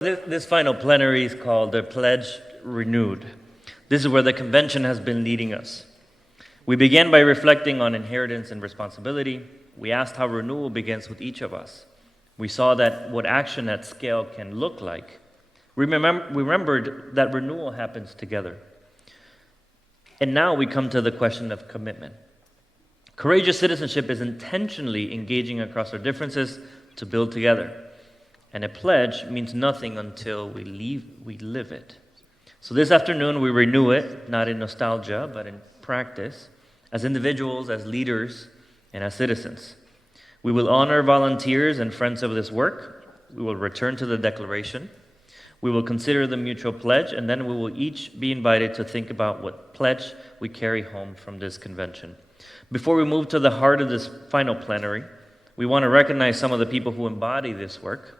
This final plenary is called the Pledge Renewed. This is where the convention has been leading us. We began by reflecting on inheritance and responsibility. We asked how renewal begins with each of us. We saw that what action at scale can look like. We remembered that renewal happens together. And now we come to the question of commitment. Courageous citizenship is intentionally engaging across our differences to build together. And a pledge means nothing until we live it. So this afternoon we renew it, not in nostalgia, but in practice, as individuals, as leaders, and as citizens. We will honor volunteers and friends of this work. We will return to the declaration. We will consider the mutual pledge, and then we will each be invited to think about what pledge we carry home from this convention. Before we move to the heart of this final plenary, we want to recognize some of the people who embody this work.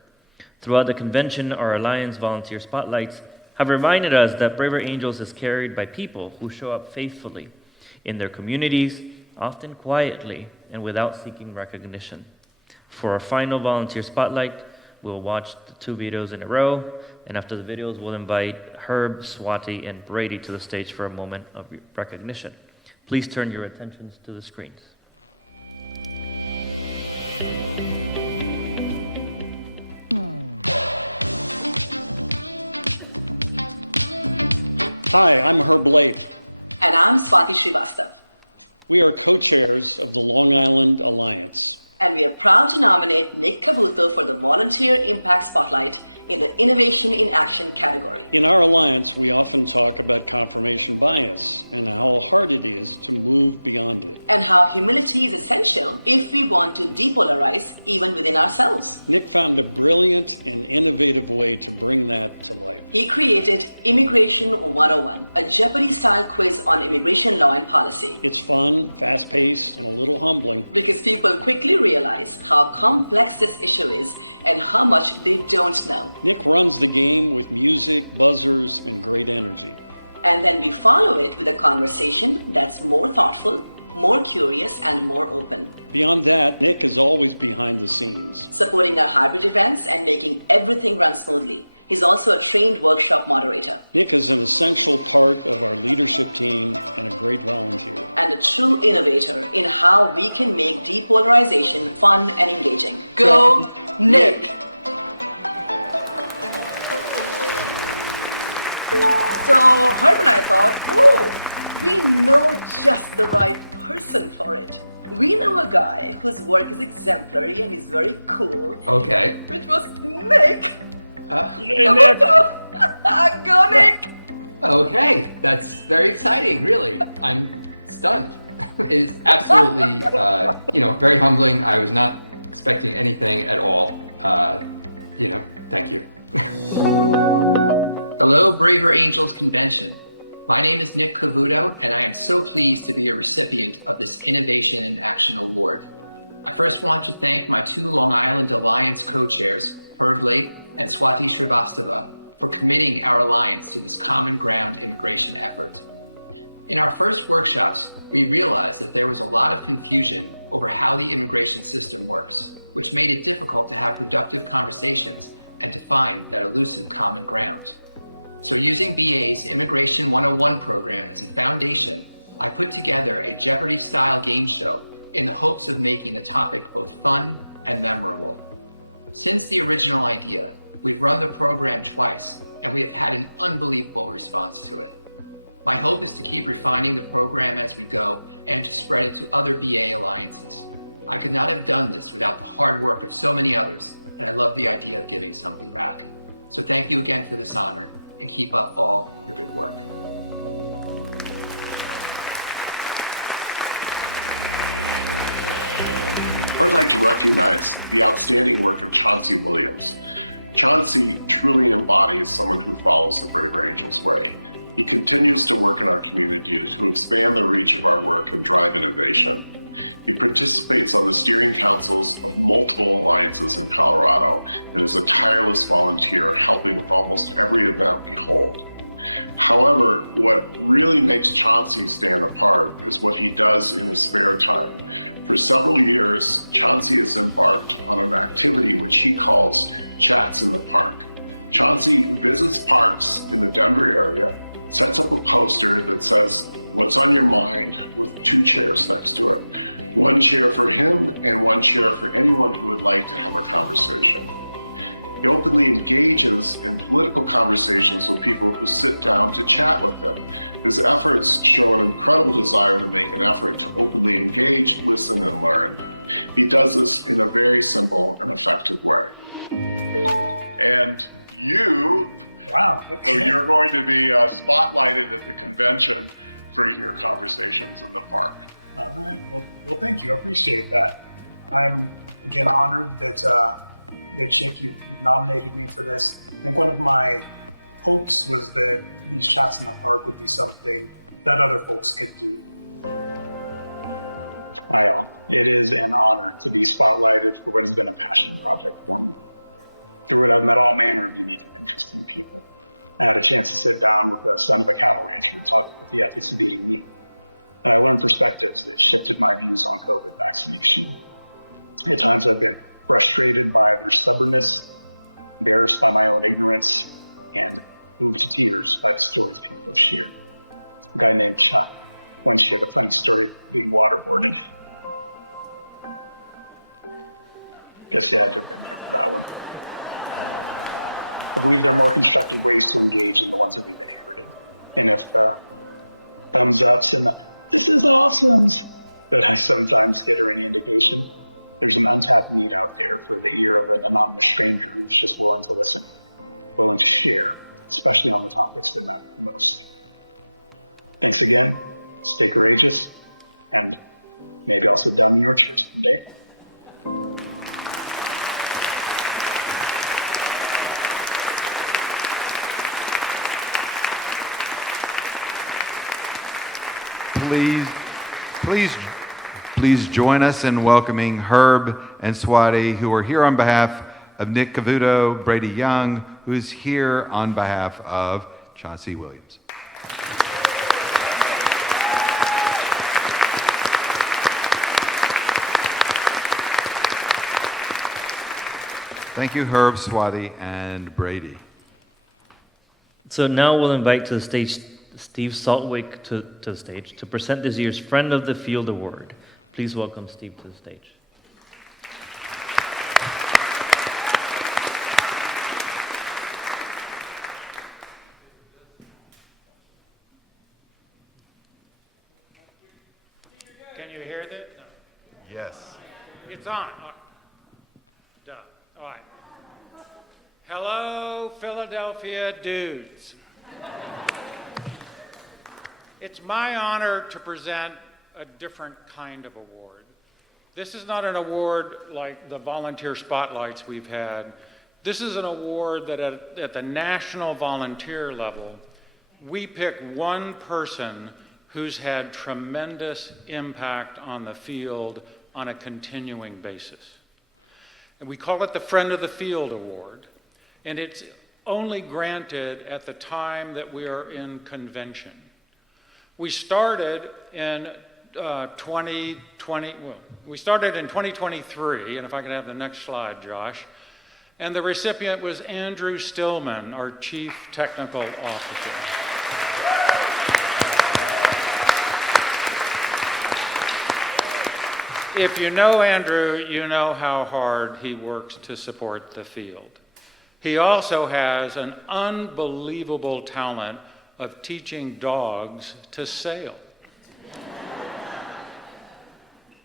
Throughout the convention, our Alliance volunteer spotlights have reminded us that Braver Angels is carried by people who show up faithfully in their communities, often quietly and without seeking recognition. For our final volunteer spotlight, we'll watch the 2 videos in a row, and after the videos, we'll invite Herb, Swati, and Brady to the stage for a moment of recognition. Please turn your attentions to the screens. Hi, I'm Herb Lape. And I'm Swati Srivastava. We are co-chairs of the Long Island Alliance. And we are proud to nominate Nick Cavuto for the Volunteer Impact Spotlight in the Innovation in Action category. In our alliance, we often talk about confirmation bias and how hard it is to move beyond it. And how humility is essential if we want to depolarize even within ourselves. Nick found a brilliant and innovative way to bring that to life. He created Immigration 101, a Jeopardy-style quiz on immigration law and policy. It's fun, fast-paced, and a little humbling. Because people quickly realize how complex this issue is and how much they don't know. Nick runs the game with music, buzzers, and great energy. And then we follow it with a conversation that's more thoughtful, more curious, and more open. Beyond that, Nick is always behind the scenes, supporting our hybrid events and making everything run smoothly. He's also a trained workshop moderator. Nick is an essential part of our leadership team and a great volunteer. And a true innovator in how we can make depolarization fun and engaging. Go, Nick! So Herb and I thought, we know just the right person for it. We know a guy whose work is exemplary and he's very cool. Okay. Which was Nick. Yay, Nick! Go, Nick! Okay, that's very exciting, really. I'm stunned. It is absolutely, very humbling. I was not expecting anything at all. Thank you. Hello, Braver Angels Convention. My name is Nick Cavuto, and I am so pleased to be a recipient of this Innovation in Action Award. I first want to thank my 2 Long Island Alliance co-chairs, Herb Lape and Swati Srivastava, for committing our alliance to this common ground immigration effort. In our first workshops, we realized that there was a lot of confusion over how the immigration system works, which made it difficult to have productive conversations and to find that elusive common ground. So using BA's Immigration 101 program as a foundation, I put together a Jeopardy-style game show in the hopes of making the topic both fun and memorable. Since the original idea, we've run the program twice, and we have had an unbelievable response to it. My hope is to keep refining the program as we go and to spread it to other BA alliances. I could not have done this without the hard work of so many others, and I love the idea of giving something back. So thank you again for this honor, and keep up all your good work. I would like to recognize the outstanding work of Chauncey Williams. Chauncey truly embodies someone who follows the Braver Angels way. He continues to work in our community to expand the reach of our work and drive innovation. He participates on the steering councils of multiple alliances in Colorado and is a tireless volunteer helping with almost every event we hold. However, what really makes Chauncey stand apart is what he does in his spare time. For several years, Chauncey has embarked on an activity which he calls Chats in the Park. Chauncey visits parks in the Denver area, sets up a poster that says, "What's on your mind?" with 2 chairs next to it. 1 chair for him and 1 chair for anyone who would like to have a conversation. He openly engages in political conversations with people who sit down to chat with him. His efforts show an incredible desire to make an effort to openly engage, listen, and learn. He does this in a very simple and effective way. And you, wow, okay. you're going to be spotlighted at the convention for your conversations in the park. All right. Well, thank you. I appreciate that. I'm again honored that Chick, you nominated me for this. I think one of my hopes was that these chats in the park would be something that other folks could do. Hi all. It is an honor to be spotlighted for what has been a passion project for me. Through it, I've met all manner of unique and interesting people. I had a chance to sit down with the son of a cattle rancher and talk about the ethics of eating meat. And I learned perspectives that shifted my views on COVID vaccination. At times I've been frustrated by their stubbornness, embarrassed by my own ignorance, and moved to tears by the stories people have shared. A guy named Chuck once shared a funny story of being waterboarded. Guess you had to have been there for that one. I believe there are more constructive ways to engage than the ones that we've inherited. And if the thumbs ups and the "this is awesomes" that I sometimes get are any indication, there's an untapped need out there for the ear of an anonymous stranger who's just willing to listen, willing to share, especially on the topics that matter the most. Thanks again, stay courageous, and maybe I'll sit down in your chairs someday. Please join us in welcoming Herb and Swati, who are here on behalf of Nick Cavuto, Brady Young, who is here on behalf of Chauncey Williams. Thank you, Herb, Swati, and Brady. So now we'll invite to the stage Steve Saltwick to the stage to present this year's Friend of the Field Award. Please welcome Steve to the stage. Can you hear that? No. Yes. It's on. Duh. All right. Hello, Philadelphia dudes. It's my honor to present a different kind of award. This is not an award like the volunteer spotlights we've had. This is an award that at the national volunteer level, we pick one person who's had tremendous impact on the field on a continuing basis. And we call it the Friend of the Field Award. And it's only granted at the time that we are in convention. We started in 2023, and if I could have the next slide, Josh. And the recipient was Andrew Stillman, our Chief Technical Officer. If you know Andrew, you know how hard he works to support the field. He also has an unbelievable talent of teaching dogs to sail.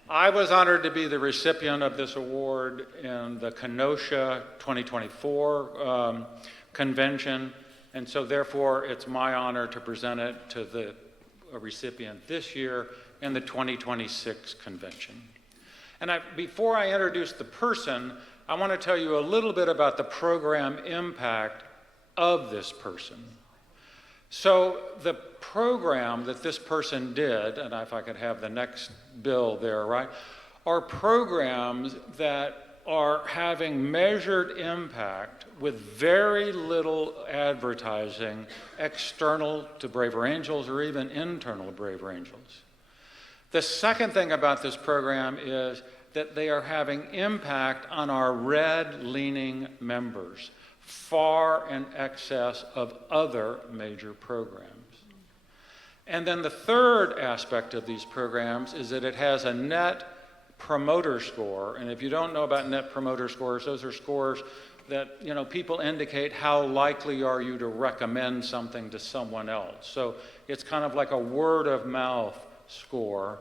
I was honored to be the recipient of this award in the Kenosha 2024 convention, and so therefore it's my honor to present it to the recipient this year in the 2026 convention. And before I introduce the person, I want to tell you a little bit about the program impact of this person. So the program that this person did, and if I could have the next bill there, right, are programs that are having measured impact with very little advertising external to Braver Angels or even internal to Braver Angels. The second thing about this program is that they are having impact on our red-leaning members, far in excess of other major programs. And then the third aspect of these programs is that it has a net promoter score. And if you don't know about net promoter scores, those are scores that, you know, people indicate how likely are you to recommend something to someone else. So it's kind of like a word of mouth score.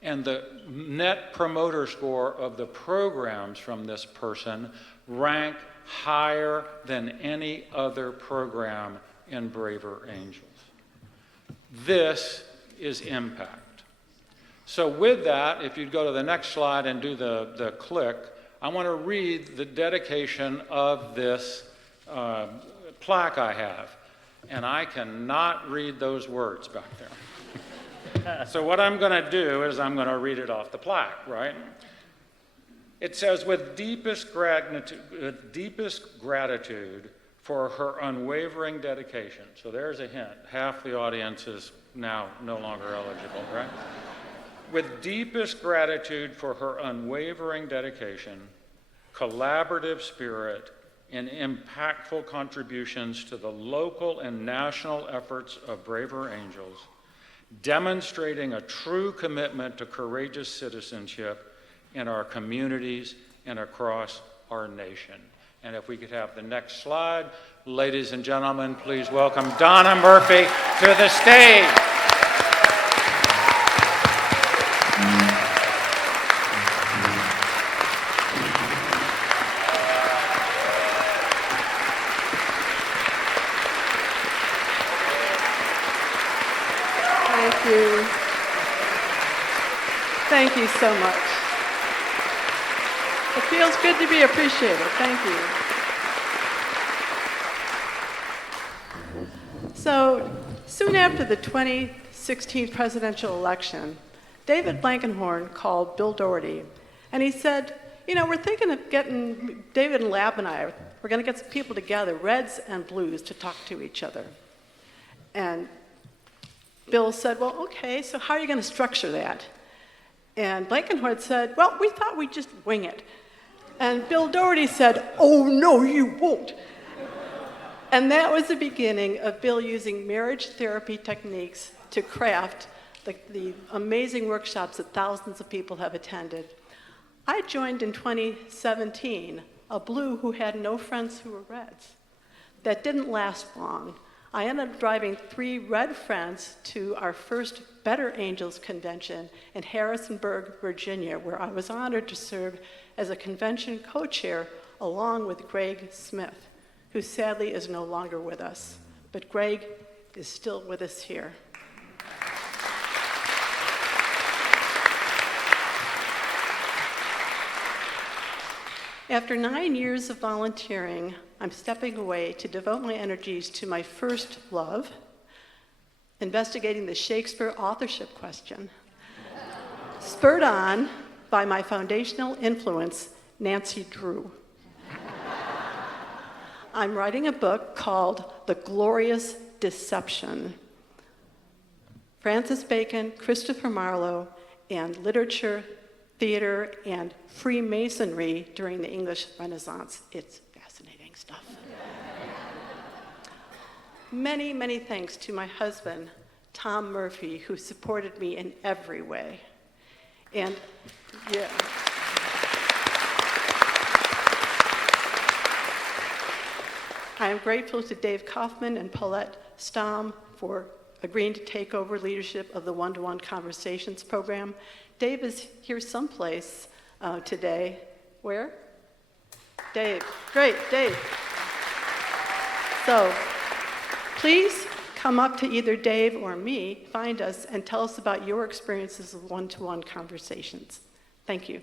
And the net promoter score of the programs from this person rank higher than any other program in Braver Angels. This is impact. So with that, if you'd go to the next slide and do the click, I want to read the dedication of this plaque I have. And I cannot read those words back there. So what I'm going to do is I'm going to read it off the plaque, right? It says, with deepest gratitude for her unwavering dedication. So there's a hint. Half the audience is now no longer eligible, right? With deepest gratitude for her unwavering dedication, collaborative spirit, and impactful contributions to the local and national efforts of Braver Angels, demonstrating a true commitment to courageous citizenship in our communities and across our nation. And if we could have the next slide, ladies and gentlemen, please welcome Donna Murphy to the stage. Thank you. Thank you so much. It feels good to be appreciated. Thank you. So, soon after the 2016 presidential election, David Blankenhorn called Bill Doherty, and he said, you know, we're thinking of getting, David and Lab and I, we're going to get some people together, Reds and Blues, to talk to each other. And Bill said, well, okay, so how are you going to structure that? And Blankenhorn said, well, we thought we'd just wing it. And Bill Doherty said, oh, no, you won't. And that was the beginning of Bill using marriage therapy techniques to craft the amazing workshops that thousands of people have attended. I joined in 2017 a Blue who had no friends who were Reds. That didn't last long. I ended up driving 3 Red friends to our first Better Angels convention in Harrisonburg, Virginia, where I was honored to serve as a convention co-chair along with Greg Smith, who sadly is no longer with us. But Greg is still with us here. After 9 years of volunteering, I'm stepping away to devote my energies to my first love, investigating the Shakespeare authorship question, spurred on by my foundational influence, Nancy Drew. I'm writing a book called The Glorious Deception. Francis Bacon, Christopher Marlowe, and literature, theater, and Freemasonry during the English Renaissance. It's fascinating stuff. Many, many thanks to my husband, Tom Murphy, who supported me in every way. And yeah. I am grateful to Dave Kaufman and Paulette Stamm for agreeing to take over leadership of the One-to-One Conversations program. Dave is here someplace today. Where? Dave. Great, Dave. So please come up to either Dave or me, find us, and tell us about your experiences of one-to-one conversations. Thank you.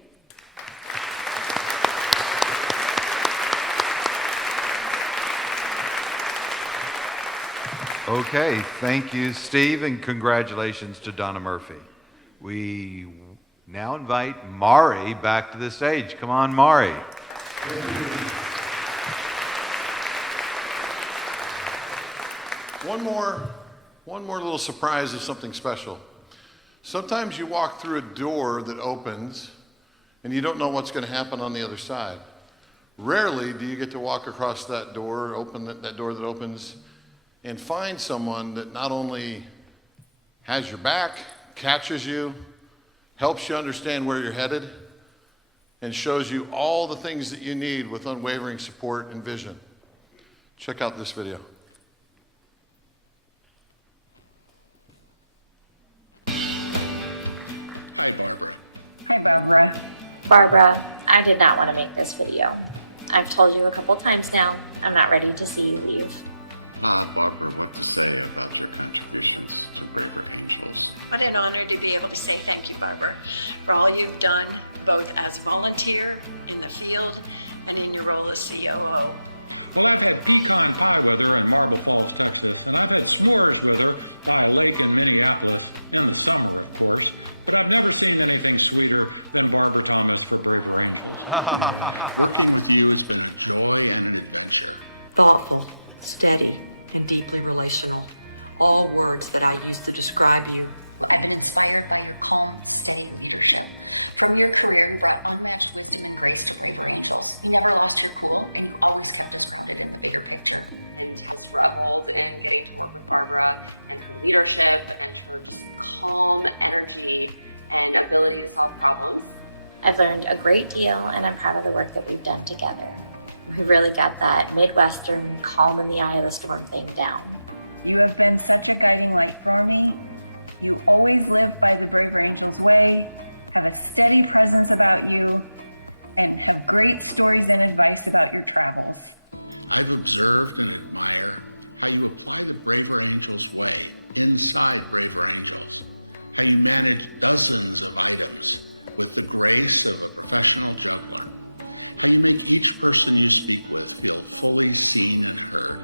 Okay, thank you, Steve, and congratulations to Donna Murphy. We now invite Mari back to the stage. Come on, Mari. One more little surprise of something special. Sometimes you walk through a door that opens and you don't know what's going to happen on the other side. Rarely do you get to walk across that door, open that door that opens, and find someone that not only has your back, catches you, helps you understand where you're headed, and shows you all the things that you need with unwavering support and vision. Check out this video. Hi, Barbara. Hi, Barbara. Barbara, I did not want to make this video. I've told you a couple times now, I'm not ready to see you leave. Barbara, what to say about your contributions to Braver Angels? What an honor to be able to say thank you, Barbara, for all you've done, both as a volunteer in the field and in your role as COO. Well, I've had pecan pie with her in Marble Falls, Texas, and I've had s'mores with her by a lake in Minneapolis, in the summer, of course, but I've never seen anything sweeter than Barbara Thomas for Braver Angels. Working with you has been a joy and an adventure. Thoughtful, steady, and deeply relational. All words that I use to describe you. I've been inspired by your calm, steady leadership. From your career, you brought unmatched wisdom and grace to Braver Angels. You never lost your cool, and you always kept us grounded in the bigger picture. And has reveled in getting to work with Barbara and her leadership and her just calm energy and ability to solve problems. I've learned a great deal, and I'm proud of the work that we've done together. We really got that Midwestern calm in the eye of the storm thing down. You have been such a guiding light for me. You always live by the Braver Angels way, have a steady presence about you, and have great stories and advice about your travels. I've observed and admire how you apply the Braver Angels way inside Braver Angels, how you manage dozens of items with the grace of a professional juggler, how you make each person you speak with feel fully seen and heard.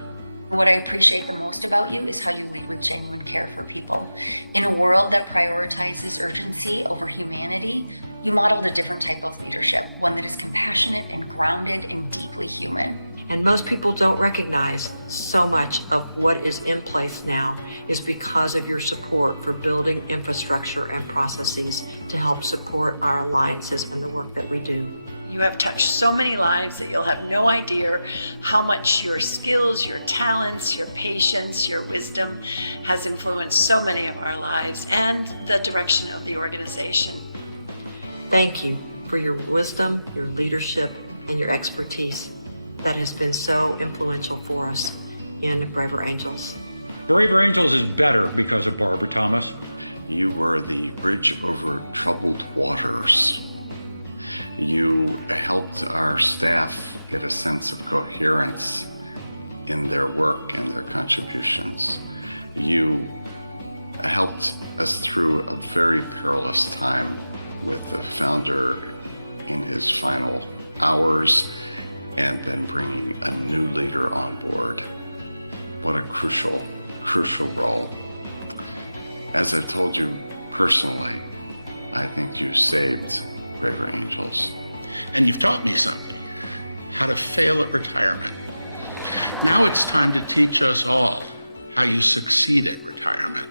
What I appreciate the most about you is how you lead with genuine care for people. In a world that prioritizes urgency over humanity, you modeled a different type of leadership, one that is compassionate and grounded and deeply human. And most people don't recognize so much of what is in place now is because of your support for building infrastructure and processes to help support our alliances and the work that we do. You have touched so many lives that you'll have no idea how much your skills, your talents, your patience, your wisdom has influenced so many of our lives and the direction of the organization. Thank you for your wisdom, your leadership, and your expertise that has been so influential for us in Braver Angels. Braver Angels is better because of Barbara Thomas. You were the bridge over troubled waters. You helped our staff get a sense of coherence in their work and their contributions. You helped us through a very perilous time with the founder in his final hours and then bringing a new leader on board. What a crucial role. As I've told you personally, I think you saved Braver Angels. And you've taught me something, how to fail at retirement. Now it's time to teach us all how you succeed at retirement.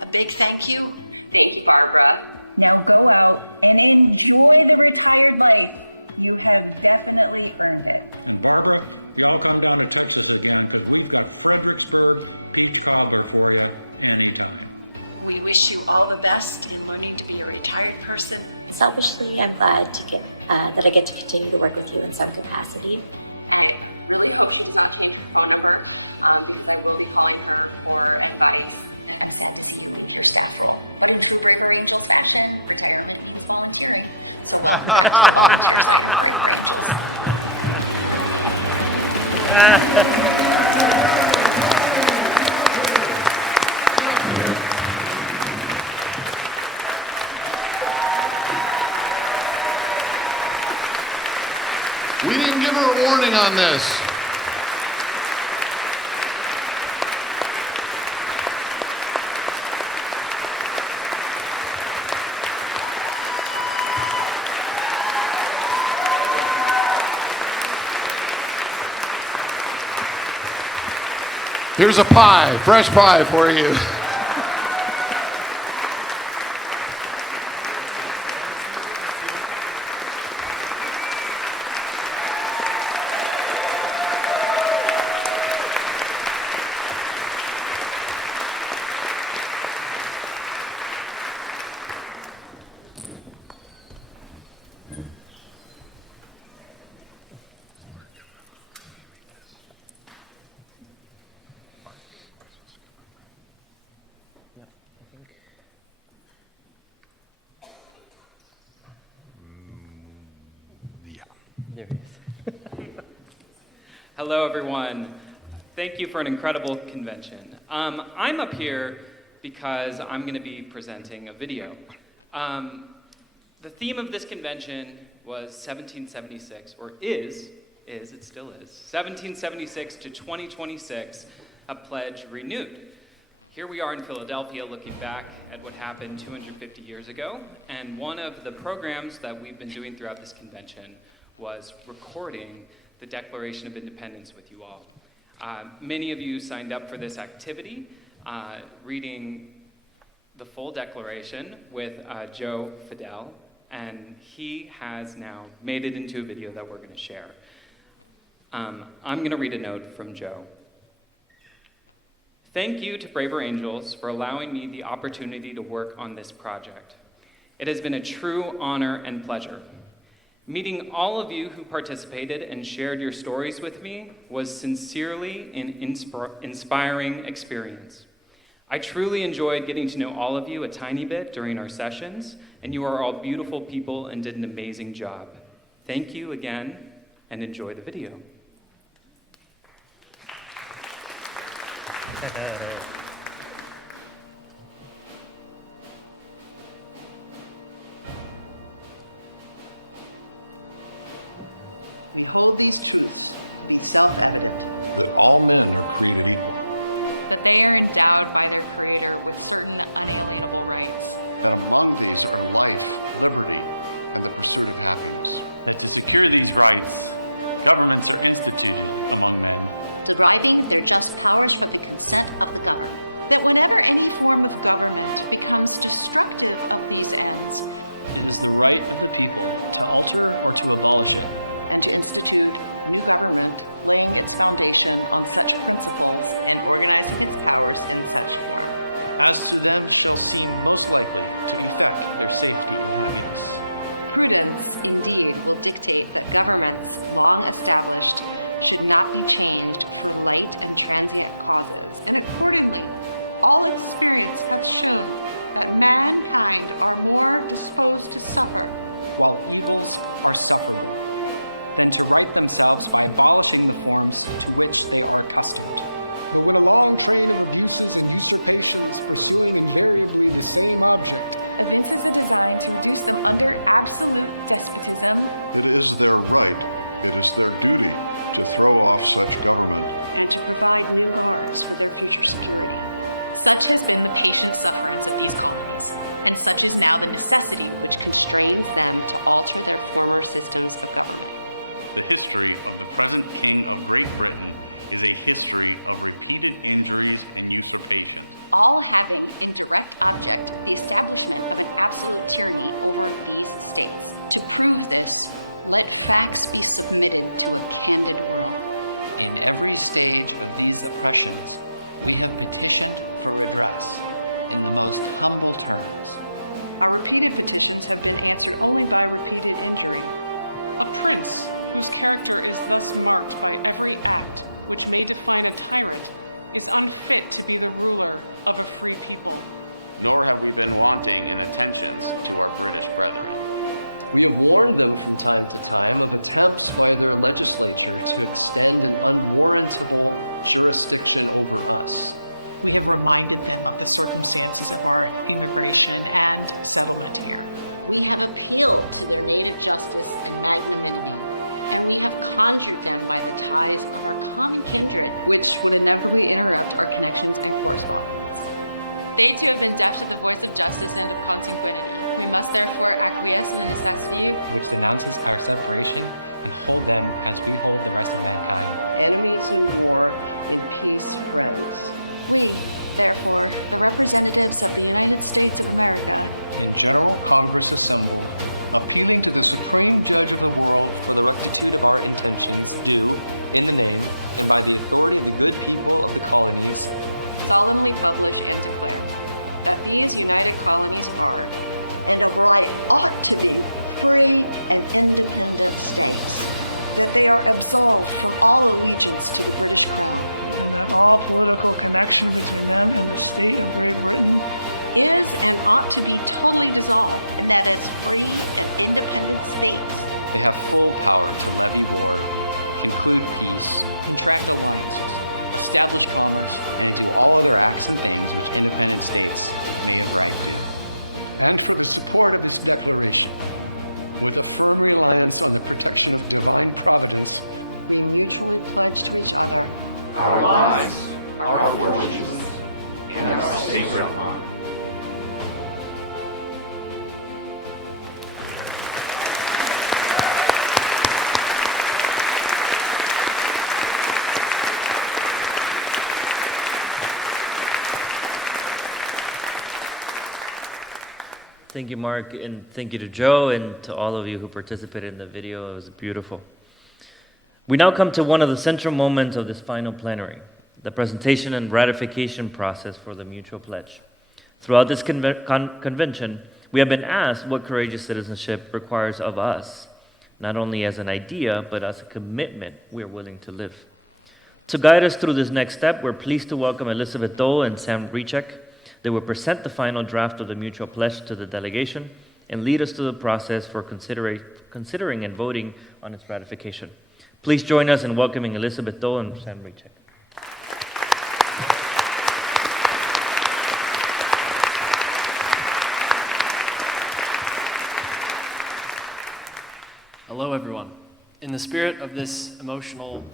A big thank you. Thank you, Barbara. Now go out and enjoy the retired life. You have definitely earned it. And Barbara, y'all come down to Texas again because we've got Fredericksburg peach cobbler for you anytime. We wish you all the best in learning to be a retired person. Selfishly, I'm glad that I get to continue to work with you in some capacity. I really hope she does not change her phone number because I will be calling her for advice. I'm sad to see you leave your staff role, but in true Braver Angels fashion, retirement means volunteering. So welcome back to the volunteer side of Braver Angels. We didn't give her a warning on this. Here's a pie, fresh pie for you. Hello, everyone. Thank you for an incredible convention. I'm up here because I'm going to be presenting a video. The theme of this convention was 1776, or it still is, 1776 to 2026, a pledge renewed. Here we are in Philadelphia looking back at what happened 250 years ago, and one of the programs that we've been doing throughout this convention was recording the Declaration of Independence with you all. Many of you signed up for this activity, reading the full declaration with Joe Fidel, and he has now made it into a video that we're going to share. I'm going to read a note from Joe. Thank you to Braver Angels for allowing me the opportunity to work on this project. It has been a true honor and pleasure. Meeting all of you who participated and shared your stories with me was sincerely an inspiring experience. I truly enjoyed getting to know all of you a tiny bit during our sessions, and you are all beautiful people and did an amazing job. Thank you again, and enjoy the video. We hold these truths to be self-evident. That all men are created equal. That they are endowed by their Creator with certain unalienable rights. That among these are life, liberty, and the pursuit of happiness. That to secure these rights, governments are instituted among men, deriving their just powers from the consent of the governed. That whenever any form of government becomes destructive of these ends, it is the right of the people to alter or to abolish it, and to institute new government, laying its foundation on such principles and organizing its powers in such form as to them shall seem most likely to effect their safety and happiness. Prudence, indeed, will dictate that governments long established should not be changed for light and transient causes. And accordingly, all experience hath shown that mankind are more disposed to suffer, while evils are sufferable, than to right themselves by abolishing the forms to which they are accustomed. But when a long train of abuses and usurpations, pursuing invariably the same object, evinces a design to reduce them under absolute despotism, it is their right, it is their duty to throw off such government and to provide new guards for their future security. Such has been the patient sufferance of these colonies, and such is now the necessity which constrains them to alter their former systems of government. The history of the present King of Great Britain is a history of repeated injuries and usurpations, all having in direct object the establishment of an absolute tyranny over these states. To prove this, let facts be submitted to a candid world. In every stage of these oppressions, we have petitioned for redress in the most humble terms. Our repeated petitions have been answered only by repeated injury. A prince whose character is thus marked by every act which may define a tyrant is unfit to be the ruler of a free people. Nor have we been wanting in attentions to our British brethren. We have warned them from time to time of attempts by their legislature to extend an unwarrantable jurisdiction over us. We have reminded them of the circumstances of our immigration and settlement here. We have appealed to their native justice and magnanimity, and we have conjured them by the ties of our common kindred, which would inevitably interrupt our connections and correspondence. They too have been deaf to the voice of justice and of consanguinity. We must therefore acquiesce in the necessity which denounces our separation and hold them as we hold the rest of mankind. Enemies in war, in peace, friends. We, therefore, the representatives of the United States of America, in General Congress assembled, appealing to the Supreme Judge of the world for the rectitude of our intentions, do, in the name and by the authority of the good people of the colonies, solemnly publish and declare that these united colonies are, and of right ought to be, free and independent states. That they are absolved from all allegiance to the British Crown. And that all political connection between them and the state of Great Britain is and ought to be totally dissolved. And that as free and independent states, they have full power to levy war, conclude peace, contract alliances, establish commerce, and to do all other acts and things which independent states may of right do. And for the support of this declaration, with a firm reliance on the protection of divine providence, we mutually pledge to each other our lives, our fortunes, and our sacred honor. Thank you, Mark, and thank you to Joe and to all of you who participated in the video. It was beautiful. We now come to one of the central moments of this final plenary, the presentation and ratification process for the mutual pledge. Throughout this convention, we have been asked what courageous citizenship requires of us, not only as an idea, but as a commitment we are willing to live. To guide us through this next step, we're pleased to welcome Elizabeth Dole and Sam Richek. They will present the final draft of the mutual pledge to the delegation and lead us through the process for considering and voting on its ratification. Please join us in welcoming Elizabeth Dole and Sam Richek. Hello, everyone. In the spirit of this emotional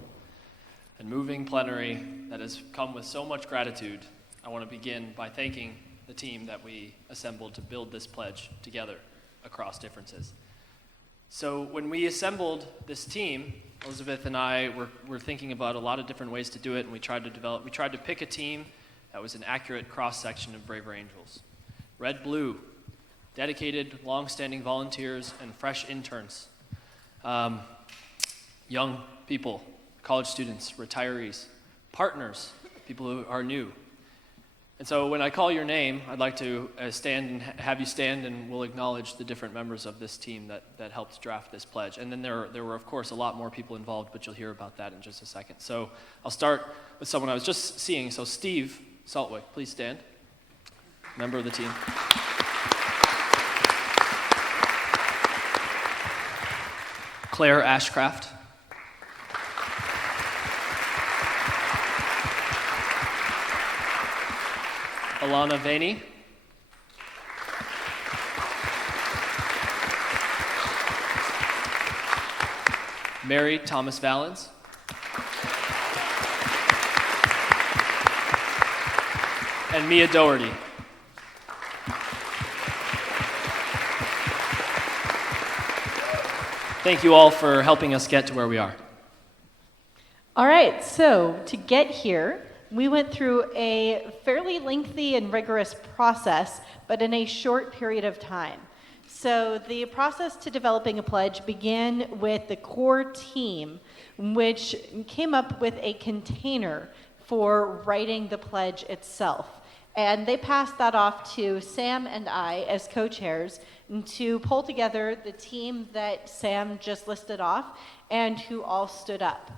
and moving plenary that has come with so much gratitude, I want to begin by thanking the team that we assembled to build this pledge together across differences. So when we assembled this team, Elizabeth and I were thinking about a lot of different ways to do it, and we tried to pick a team that was an accurate cross-section of braver angels. Red, blue, dedicated, long-standing volunteers and fresh interns. Young people, college students, retirees, partners, people who are new. And so when I call your name, I'd like to stand and have you stand, and we'll acknowledge the different members of this team that helped draft this pledge. And then there were, of course, a lot more people involved, but you'll hear about that in just a second. So I'll start with someone I was just seeing. So Steve Saltwick, please stand. Member of the team. Claire Ashcraft. Alana Vaney. Mary Thomas Valens. And Mia Doherty. Thank you all for helping us get to where we are. All right, so to get here, we went through a fairly lengthy and rigorous process, but in a short period of time. So the process to developing a pledge began with the core team, which came up with a container for writing the pledge itself. And they passed that off to Sam and I as co-chairs to pull together the team that Sam just listed off and who all stood up.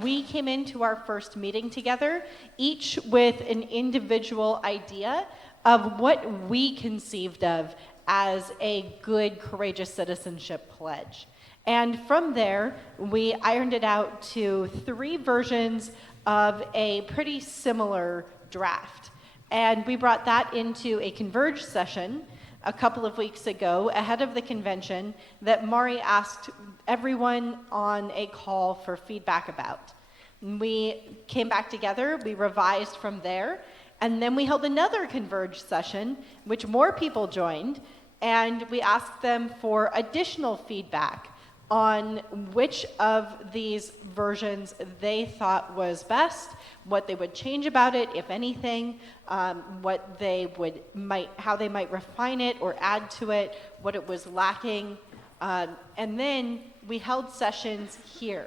We came into our first meeting together, each with an individual idea of what we conceived of as a good, courageous citizenship pledge. And from there, we ironed it out to 3 versions of a pretty similar draft. And we brought that into a Converge session a couple of weeks ago ahead of the convention that Mari asked everyone on a call for feedback about. We came back together, we revised from there, and then we held another Converge session, which more people joined, and we asked them for additional feedback on which of these versions they thought was best, what they would change about it, if anything, what they how they might refine it or add to it, what it was lacking, and then we held sessions here.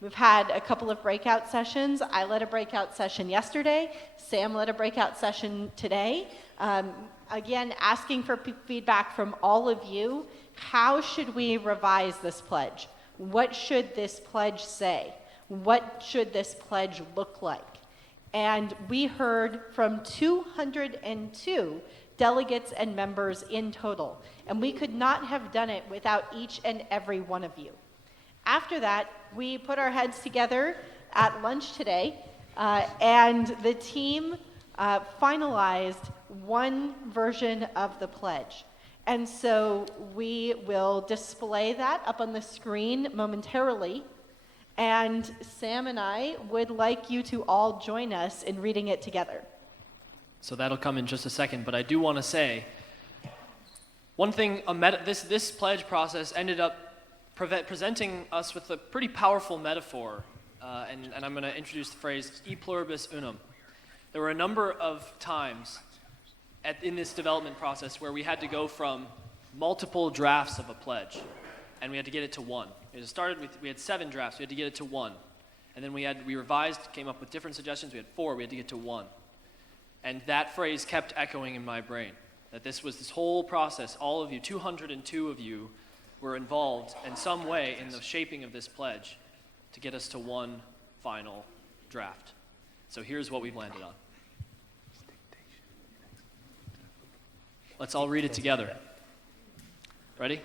We've had a couple of breakout sessions. I led a breakout session yesterday. Sam led a breakout session today. Again, asking for feedback from all of you. How should we revise this pledge? What should this pledge say? What should this pledge look like? And we heard from 202 delegates and members in total. And we could not have done it without each and every one of you. After that, we put our heads together at lunch today, and the team finalized one version of the pledge. And so we will display that up on the screen momentarily. And Sam and I would like you to all join us in reading it together. So that'll come in just a second, but I do want to say, one thing, this pledge process ended up presenting us with a pretty powerful metaphor, and I'm going to introduce the phrase e pluribus unum. There were a number of times in this development process where we had to go from multiple drafts of a pledge, and we had to get it to one. It started with, we had 7 drafts, we had to get it to 1. And then we revised, came up with different suggestions, we had 4, we had to get to 1. And that phrase kept echoing in my brain, that this was this whole process, all of you, 202 of you, were involved in some way in the shaping of this pledge to get us to one final draft. So here's what we've landed on. Let's all read it together. Ready?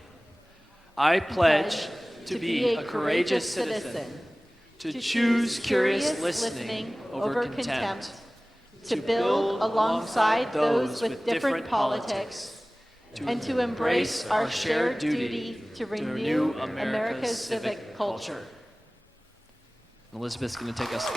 I pledge to be a courageous citizen, to choose curious listening over contempt, to build alongside those with different politics, and to embrace our shared duty to renew America's civic culture. Elizabeth's going to take us.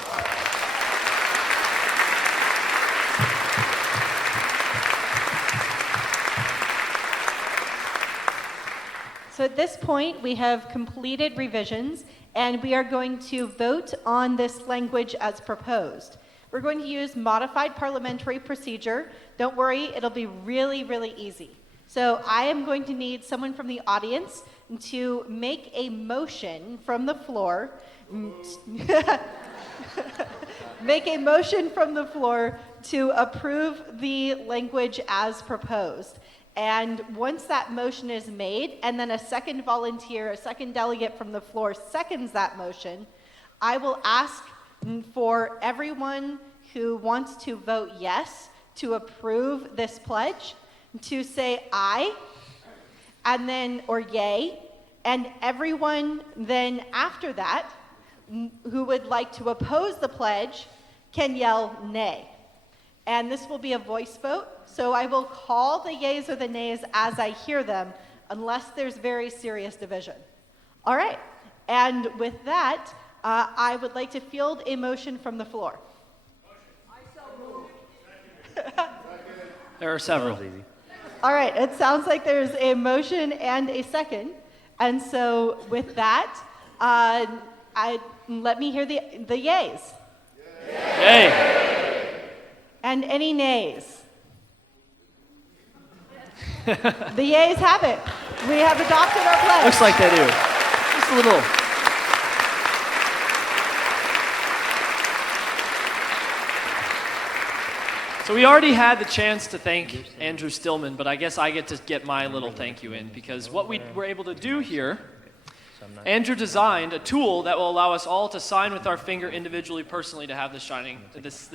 So at this point, we have completed revisions, and we are going to vote on this language as proposed. We're going to use modified parliamentary procedure. Don't worry, it'll be really, really easy. So I am going to need someone from the audience to make a motion from the floor. Make a motion from the floor to approve the language as proposed. And once that motion is made, and then a second volunteer, a second delegate from the floor seconds that motion, I will ask for everyone who wants to vote yes to approve this pledge to say aye, and then, or yay, and everyone then after that who would like to oppose the pledge can yell nay. And this will be a voice vote, so I will call the yeas or the nays as I hear them, unless there's very serious division. All right, and with that, I would like to field a motion from the floor. There are several. All right, it sounds like there's a motion and a second. And so with that, let me hear the yays. Yay! And any nays? The yays have it. We have adopted our pledge. Looks like they do. Just a little. So we already had the chance to thank Andrew Stillman, but I guess I get to get my little thank you in, because what we were able to do here, Andrew designed a tool that will allow us all to sign with our finger individually, personally, to have the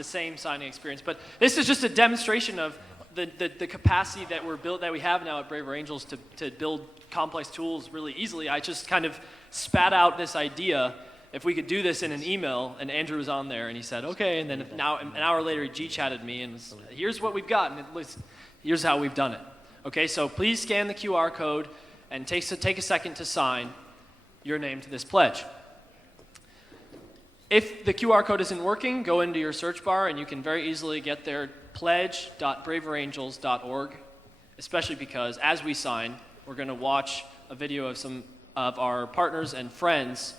same signing experience. But this is just a demonstration of the capacity that we have now at Braver Angels to build complex tools really easily. I just kind of spat out this idea, if we could do this in an email, and Andrew was on there, and he said, okay, and then now an hour later he G-chatted me, and was, here's what we've got, and here's how we've done it. Okay, so please scan the QR code and take a second to sign your name to this pledge. If the QR code isn't working, go into your search bar, and you can very easily get there, pledge.braverangels.org, especially because as we sign, we're going to watch a video of some of our partners and friends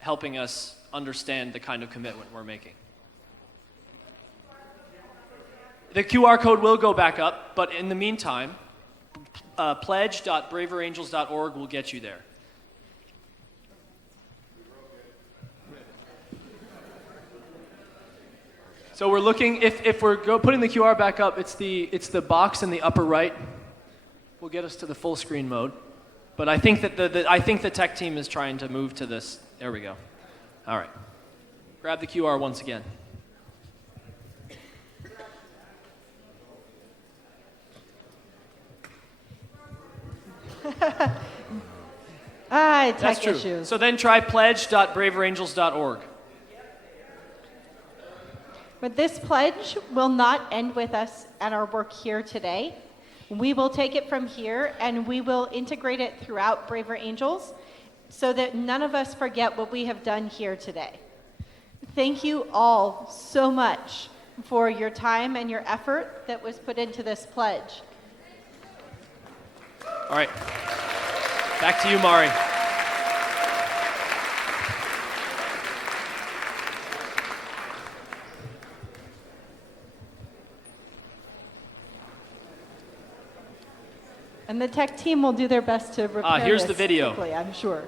helping us understand the kind of commitment we're making. The QR code will go back up, but in the meantime, pledge.braverangels.org will get you there. So we're looking, if we're putting the QR back up, it's the box in the upper right. Will get us to the full screen mode. But I think that I think the tech team is trying to move to this. There we go. All right. Grab the QR once again. high-tech That's true. issues. So then try pledge.braverangels.org. But this pledge will not end with us at our work here today. We will take it from here and we will integrate it throughout Braver Angels so that none of us forget what we have done here today. Thank you all so much for your time and your effort that was put into this pledge. All right. Back to you, Mari. And the tech team will do their best to repair here's this the video. quickly, I'm sure.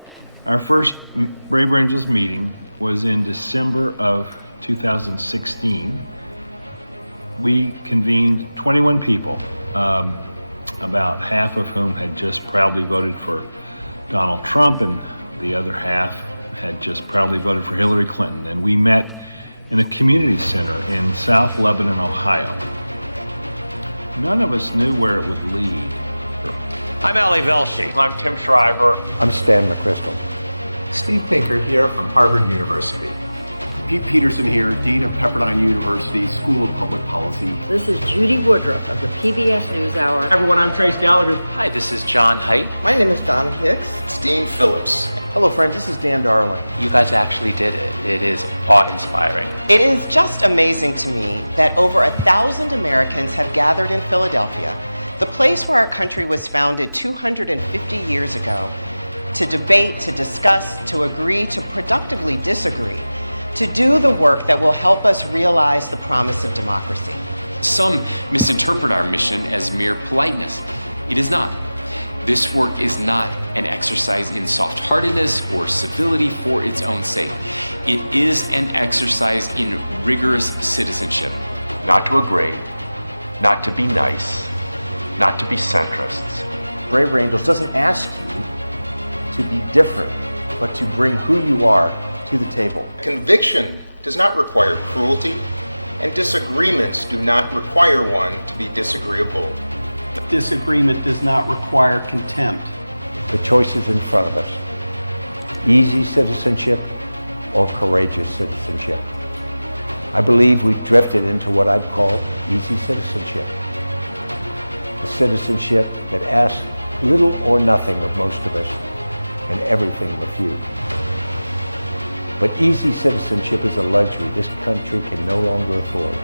Our first Braver Angels meeting was in December of 2016. We convened 21 people, about half of whom had just proudly voted for Donald Trump, and the other half had just proudly voted for Hillary Clinton. And we met in a community center in South Lebanon, Ohio. None of us knew where it would lead. I'm Ali Velshi. I'm Tim Shriver. I'm Stan McChrystal. Steve Pinker here from Harvard University. Pete Peterson here, Dean of Pepperdine University School of Public Policy. This is Judy Woodruff of the PBS NewsHour. Hi everyone, I'm Trace Gallagher. Hi, this is John Haidt. My name is Donna Hicks. It's Dean Phillips. Hello friends, this is Dan Darling. You guys actually did it. It is awe-inspiring. It is just amazing to me that over 1,000 Americans have gathered in Philadelphia, the place where our country was founded 250 years ago, to debate, to discuss, to agree, to productively disagree, to do the work that will help us realize the promise of democracy. Some misinterpret our mission as mere politeness. It is not. This work is not an exercise in soft-heartedness or civility for its own sake. It is an exercise in rigorous citizenship. Not to agree, not to be nice, not to be centrists. Braver Angels doesn't ask you to be different, but to bring who you are to the table. Conviction does not require cruelty, and disagreements do not require one to be disagreeable. Disagreement does not require contempt. The choice is in front of us. Easy citizenship or courageous citizenship. I believe we've drifted into what I'd call easy citizenship. A citizenship that asks little or nothing of most of us and everything of a few. But easy citizenship is a luxury this country can no longer afford.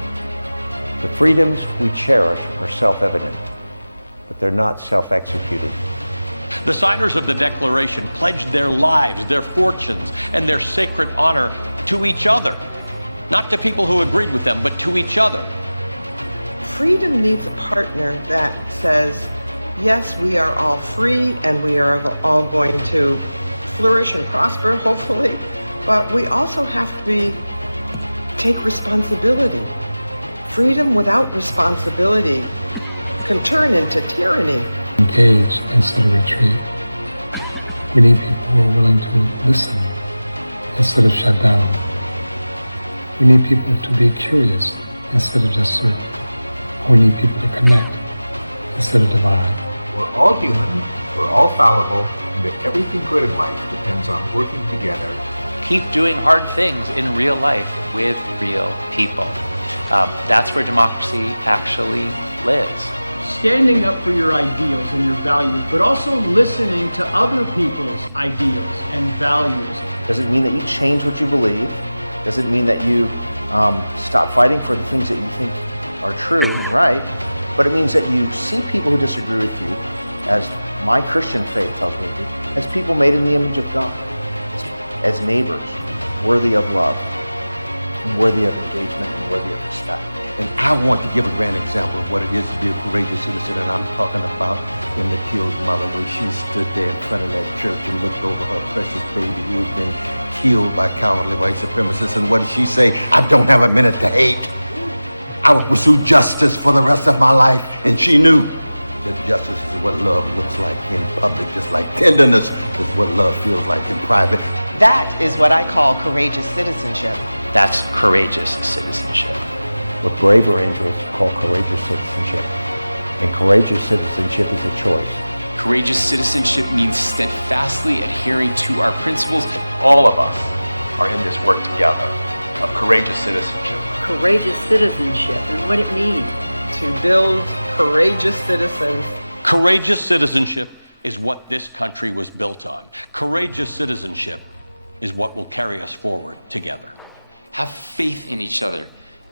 The freedoms we cherish are self-evident, but they're not self-executed. The signers of the Declaration pledged their lives, their fortunes, and their sacred honor to each other. Not to people who agreed with them, but to each other. Freedom needs a partner that says, yes, we are all free and we are all going to flourish and prosper, hopefully, but we also have to take responsibility. Freedom without responsibility can turn into tyranny. Engage instead of retreat. We need people who are willing to listen instead of shut down. We need people to be curious instead of just serve. We need people to connect instead of divide. We're all human, we're all fallible, and that everything good in life depends on working together. Keep doing hard things in real life with real people. That's where democracy actually lives. Standing up for your ideals and your values, but also listening to other people's ideals and values. Doesn't mean that you change what you believe. Doesn't mean that you stop fighting for the things that you think are true and right. But it means that you see people who disagree with you, as my Christian faith tells me to, as people made in the image of God, as neighbors, worthy of love, worthy of engagement, and worthy of respect. And I want to give a grand example of what it is to be a courageous citizen, and I'm talking about Emmett Till's mother when she stood there in front of that church and looked over her precious baby who had been killed by cowardly white supremacists, and what did she say? I don't have a minute to hate. I will pursue justice for the rest of my life, and she knew that justice is what love looks like in public, just like tenderness is what love feels like in private. That is what I call courageous citizenship. That's courageous citizenship. What Braver Angels call courageous citizenship. And courageous citizenship is a choice. Courageous citizenship means steadfastly adhering to our principles. All of us are in this work together of courageous citizenship. Courageous citizenship and what it means. To build courageous citizens. Courageous citizenship is what this country was built on. Courageous citizenship is what will carry us forward together. Have faith in each other,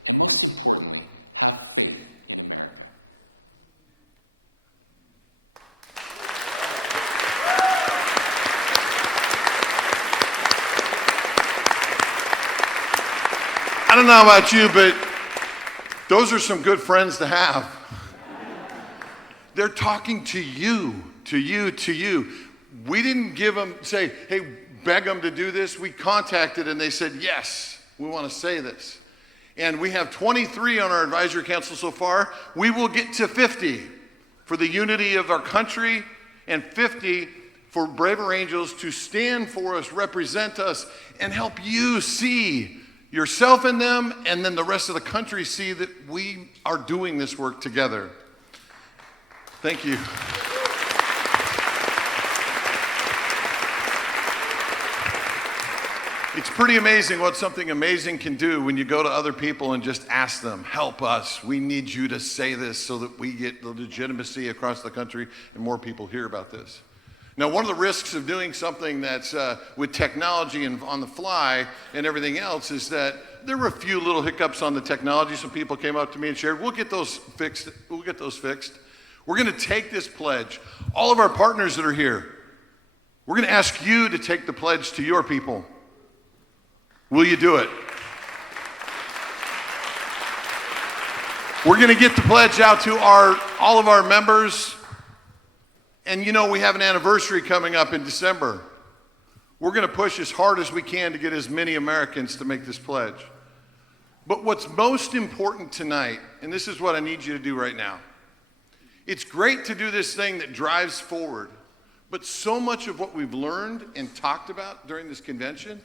and most importantly, have faith in America. I don't know about you, but those are some good friends to have. They're talking to you, to you, to you. We didn't give them, say, hey, beg them to do this. We contacted and they said, yes, we want to say this. And we have 23 on our advisory council so far. We will get to 50 for the unity of our country and 50 for braver angels to stand for us, represent us, and help you see yourself in them, and then the rest of the country see that we are doing this work together. Thank you. It's pretty amazing what something amazing can do when you go to other people and just ask them, help us. We need you to say this so that we get the legitimacy across the country and more people hear about this. Now, one of the risks of doing something that's with technology and on the fly and everything else is that there were a few little hiccups on the technology. Some people came up to me and shared, we'll get those fixed. We're going to take this pledge. All of our partners that are here, we're going to ask you to take the pledge to your people. Will you do it? We're going to get the pledge out to all of our members. And you know, we have an anniversary coming up in December. We're going to push as hard as we can to get as many Americans to make this pledge. But what's most important tonight, and this is what I need you to do right now. It's great to do this thing that drives forward, but so much of what we've learned and talked about during this convention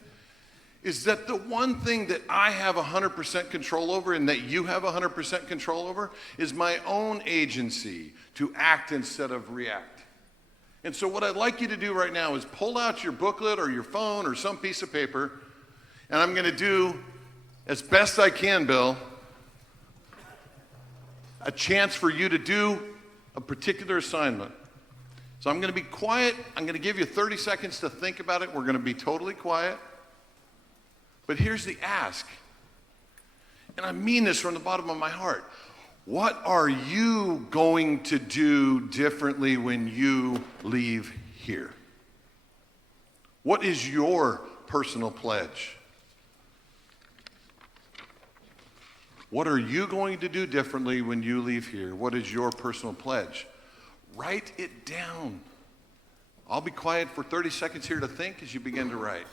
is that the one thing that I have 100% control over and that you have 100% control over is my own agency to act instead of react. And so what I'd like you to do right now is pull out your booklet or your phone or some piece of paper, and I'm going to do, as best I can, Bill, a chance for you to do a particular assignment. So I'm going to be quiet. I'm going to give you 30 seconds to think about it. We're going to be totally quiet. But here's the ask, and I mean this from the bottom of my heart. What are you going to do differently when you leave here? What is your personal pledge? What are you going to do differently when you leave here? What is your personal pledge? Write it down. I'll be quiet for 30 seconds here to think as you begin to write.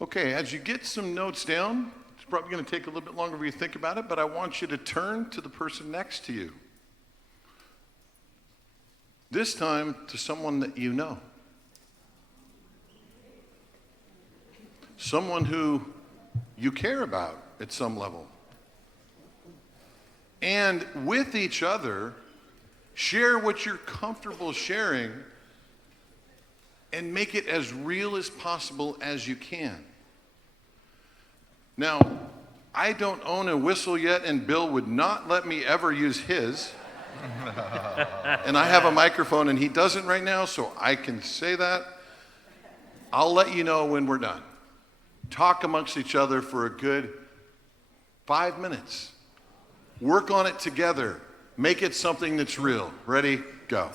Okay, as you get some notes down, it's probably going to take a little bit longer for you to think about it, but I want you to turn to the person next to you. This time to someone that you know. Someone who you care about at some level. And with each other, share what you're comfortable sharing and make it as real as possible as you can. Now, I don't own a whistle yet, and Bill would not let me ever use his. And I have a microphone, and he doesn't right now, so I can say that. I'll let you know when we're done. Talk amongst each other for a good 5 minutes. Work on it together. Make it something that's real. Ready? Go.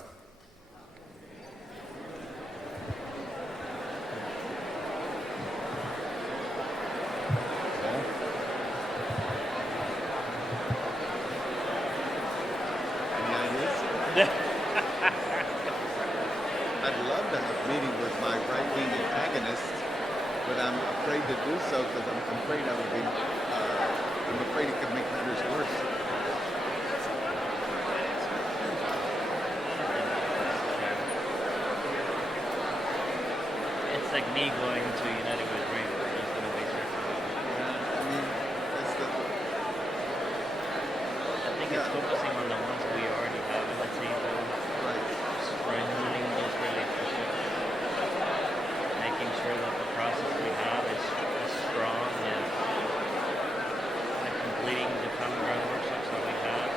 but I'm afraid to do so because I'm afraid I would be, I'm afraid it could make matters worse. It's like me going to United with Rainbow. That's gonna be I mean, it's the, I think it's focusing on the ones we already have. Let's say renewing those relationships, making sure that the process we have is strong and completing the common ground workshops that we have.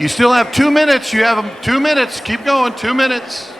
You still have 2 minutes. You have 2 minutes. Keep going. 2 minutes.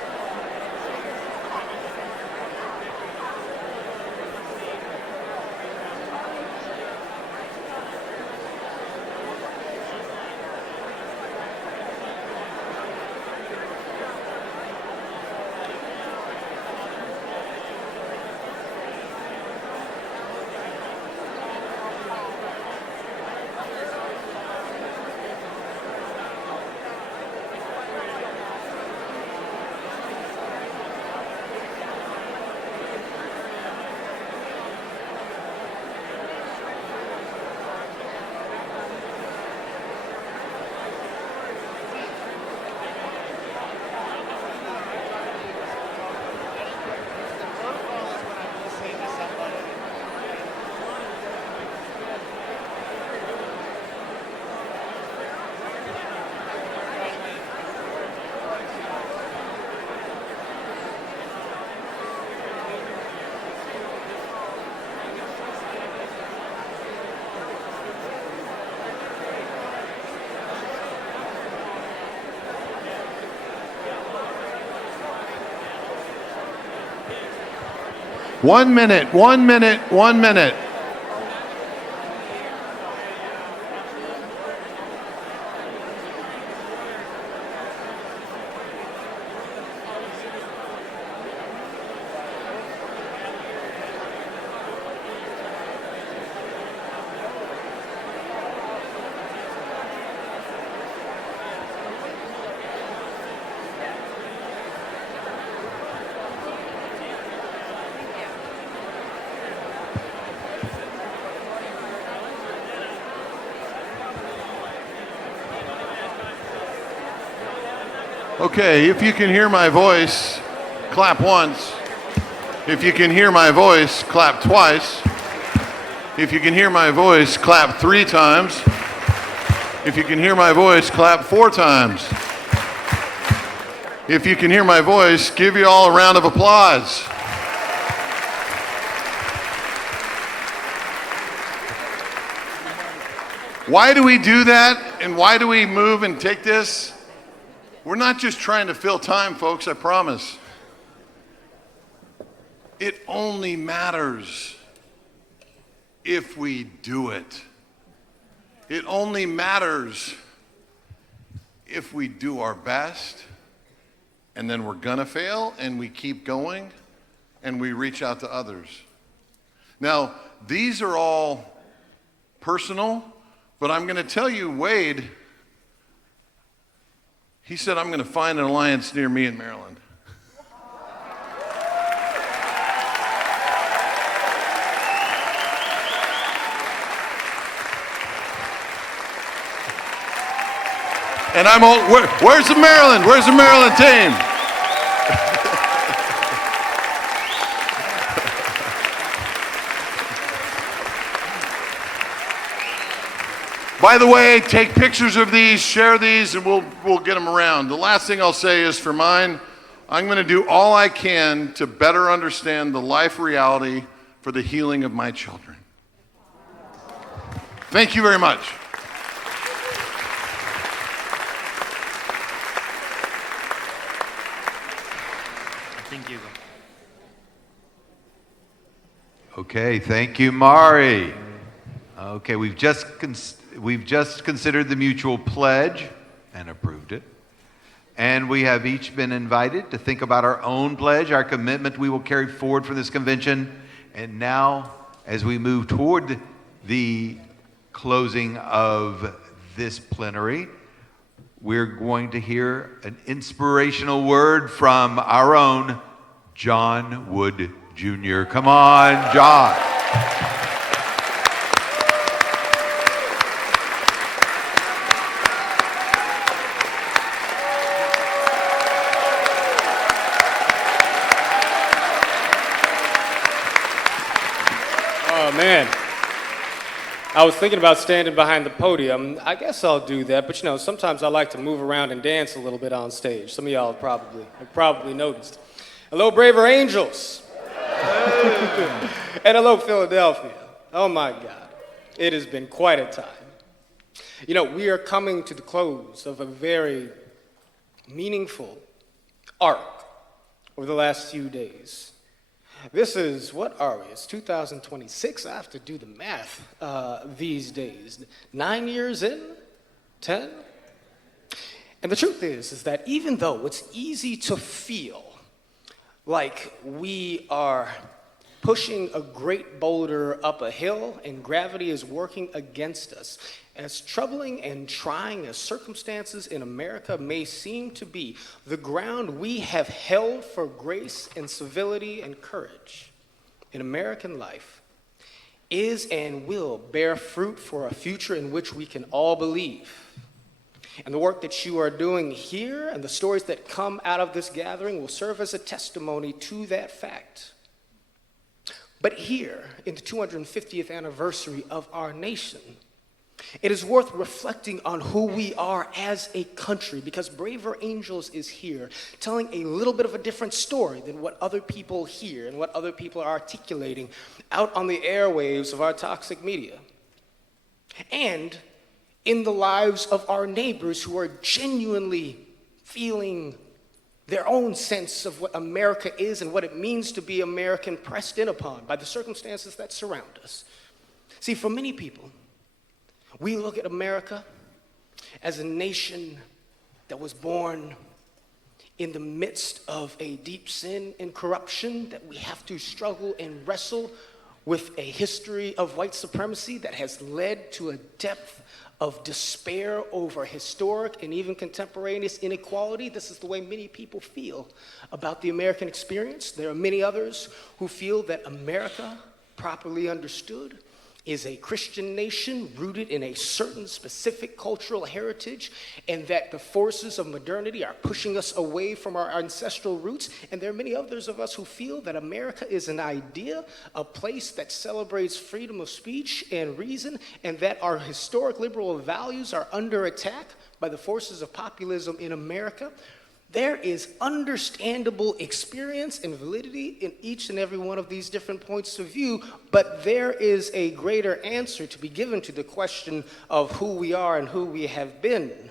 One minute, 1 minute, 1 minute. Okay, if you can hear my voice, clap once. If you can hear my voice, clap twice. If you can hear my voice, clap 3 times. If you can hear my voice, clap 4 times. if you can hear my voice, give you all a round of applause. Why do we do that, and why do we move and take this? We're not just trying to fill time, folks, I promise. It only matters if we do it. It only matters if we do our best, and then we're gonna fail, and we keep going, and we reach out to others. Now, these are all personal, but I'm gonna tell you, Wade, he said, I'm gonna find an alliance near me in Maryland. And I'm all, where's the Maryland? Where's the Maryland team? By the way, take pictures of these, share these, and we'll get them around. The last thing I'll say is for mine, I'm going to do all I can to better understand the life reality for the healing of my children. Thank you very much. Thank you. Okay, thank you, Mari. Okay, we've just considered the mutual pledge and approved it. And we have each been invited to think about our own pledge, our commitment we will carry forward for this convention. And now, as we move toward the closing of this plenary, we're going to hear an inspirational word from our own John Wood Jr. Come on, John. Oh, man. I was thinking about standing behind the podium. I guess I'll do that, but sometimes I like to move around and dance a little bit on stage. Some of y'all have probably noticed. Hello, Braver Angels. And hello, Philadelphia. Oh my God, it has been quite a time. We are coming to the close of a very meaningful arc over the last few days. This is, what are we? It's 2026. I have to do the math these days. 9 years in? 10? And the truth is that even though it's easy to feel like we are pushing a great boulder up a hill and gravity is working against us, as troubling and trying as circumstances in America may seem to be, the ground we have held for grace and civility and courage in American life is and will bear fruit for a future in which we can all believe. And the work that you are doing here and the stories that come out of this gathering will serve as a testimony to that fact. But here, in the 250th anniversary of our nation, it is worth reflecting on who we are as a country, because Braver Angels is here telling a little bit of a different story than what other people hear and what other people are articulating out on the airwaves of our toxic media. And in the lives of our neighbors who are genuinely feeling their own sense of what America is and what it means to be American pressed in upon by the circumstances that surround us. See, for many people, we look at America as a nation that was born in the midst of a deep sin and corruption, that we have to struggle and wrestle with a history of white supremacy that has led to a depth of despair over historic and even contemporaneous inequality. This is the way many people feel about the American experience. There are many others who feel that America, properly understood, is a Christian nation rooted in a certain specific cultural heritage, and that the forces of modernity are pushing us away from our ancestral roots. And there are many others of us who feel that America is an idea, a place that celebrates freedom of speech and reason, and that our historic liberal values are under attack by the forces of populism in America. There is understandable experience and validity in each and every one of these different points of view, but there is a greater answer to be given to the question of who we are and who we have been.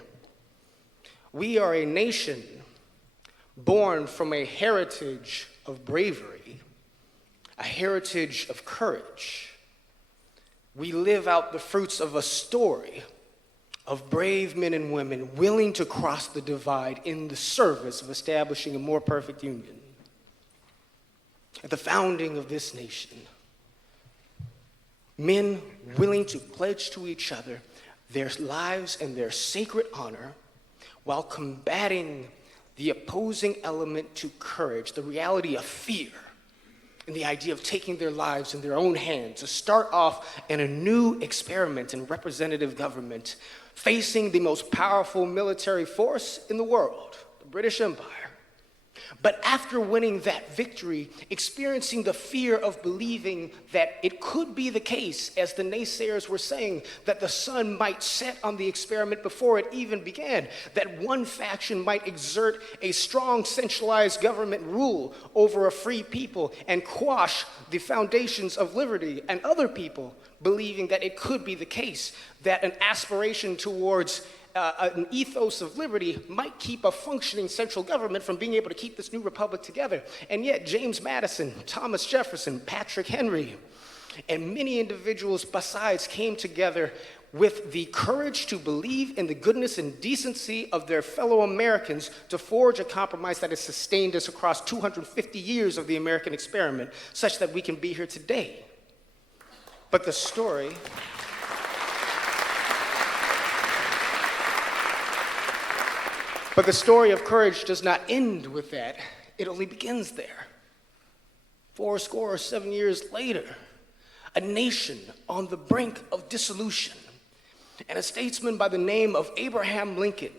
We are a nation born from a heritage of bravery, a heritage of courage. We live out the fruits of a story of brave men and women willing to cross the divide in the service of establishing a more perfect union. At the founding of this nation, men willing to pledge to each other their lives and their sacred honor while combating the opposing element to courage, the reality of fear, and the idea of taking their lives in their own hands to start off in a new experiment in representative government, facing the most powerful military force in the world, the British Empire. But after winning that victory, experiencing the fear of believing that it could be the case, as the naysayers were saying, that the sun might set on the experiment before it even began, that one faction might exert a strong centralized government rule over a free people and quash the foundations of liberty, and other people believing that it could be the case that an aspiration towards an ethos of liberty might keep a functioning central government from being able to keep this new republic together. And yet James Madison, Thomas Jefferson, Patrick Henry, and many individuals besides came together with the courage to believe in the goodness and decency of their fellow Americans to forge a compromise that has sustained us across 250 years of the American experiment, such that we can be here today. But the story of courage does not end with that. It only begins there. 7 years later, a nation on the brink of dissolution, and a statesman by the name of Abraham Lincoln,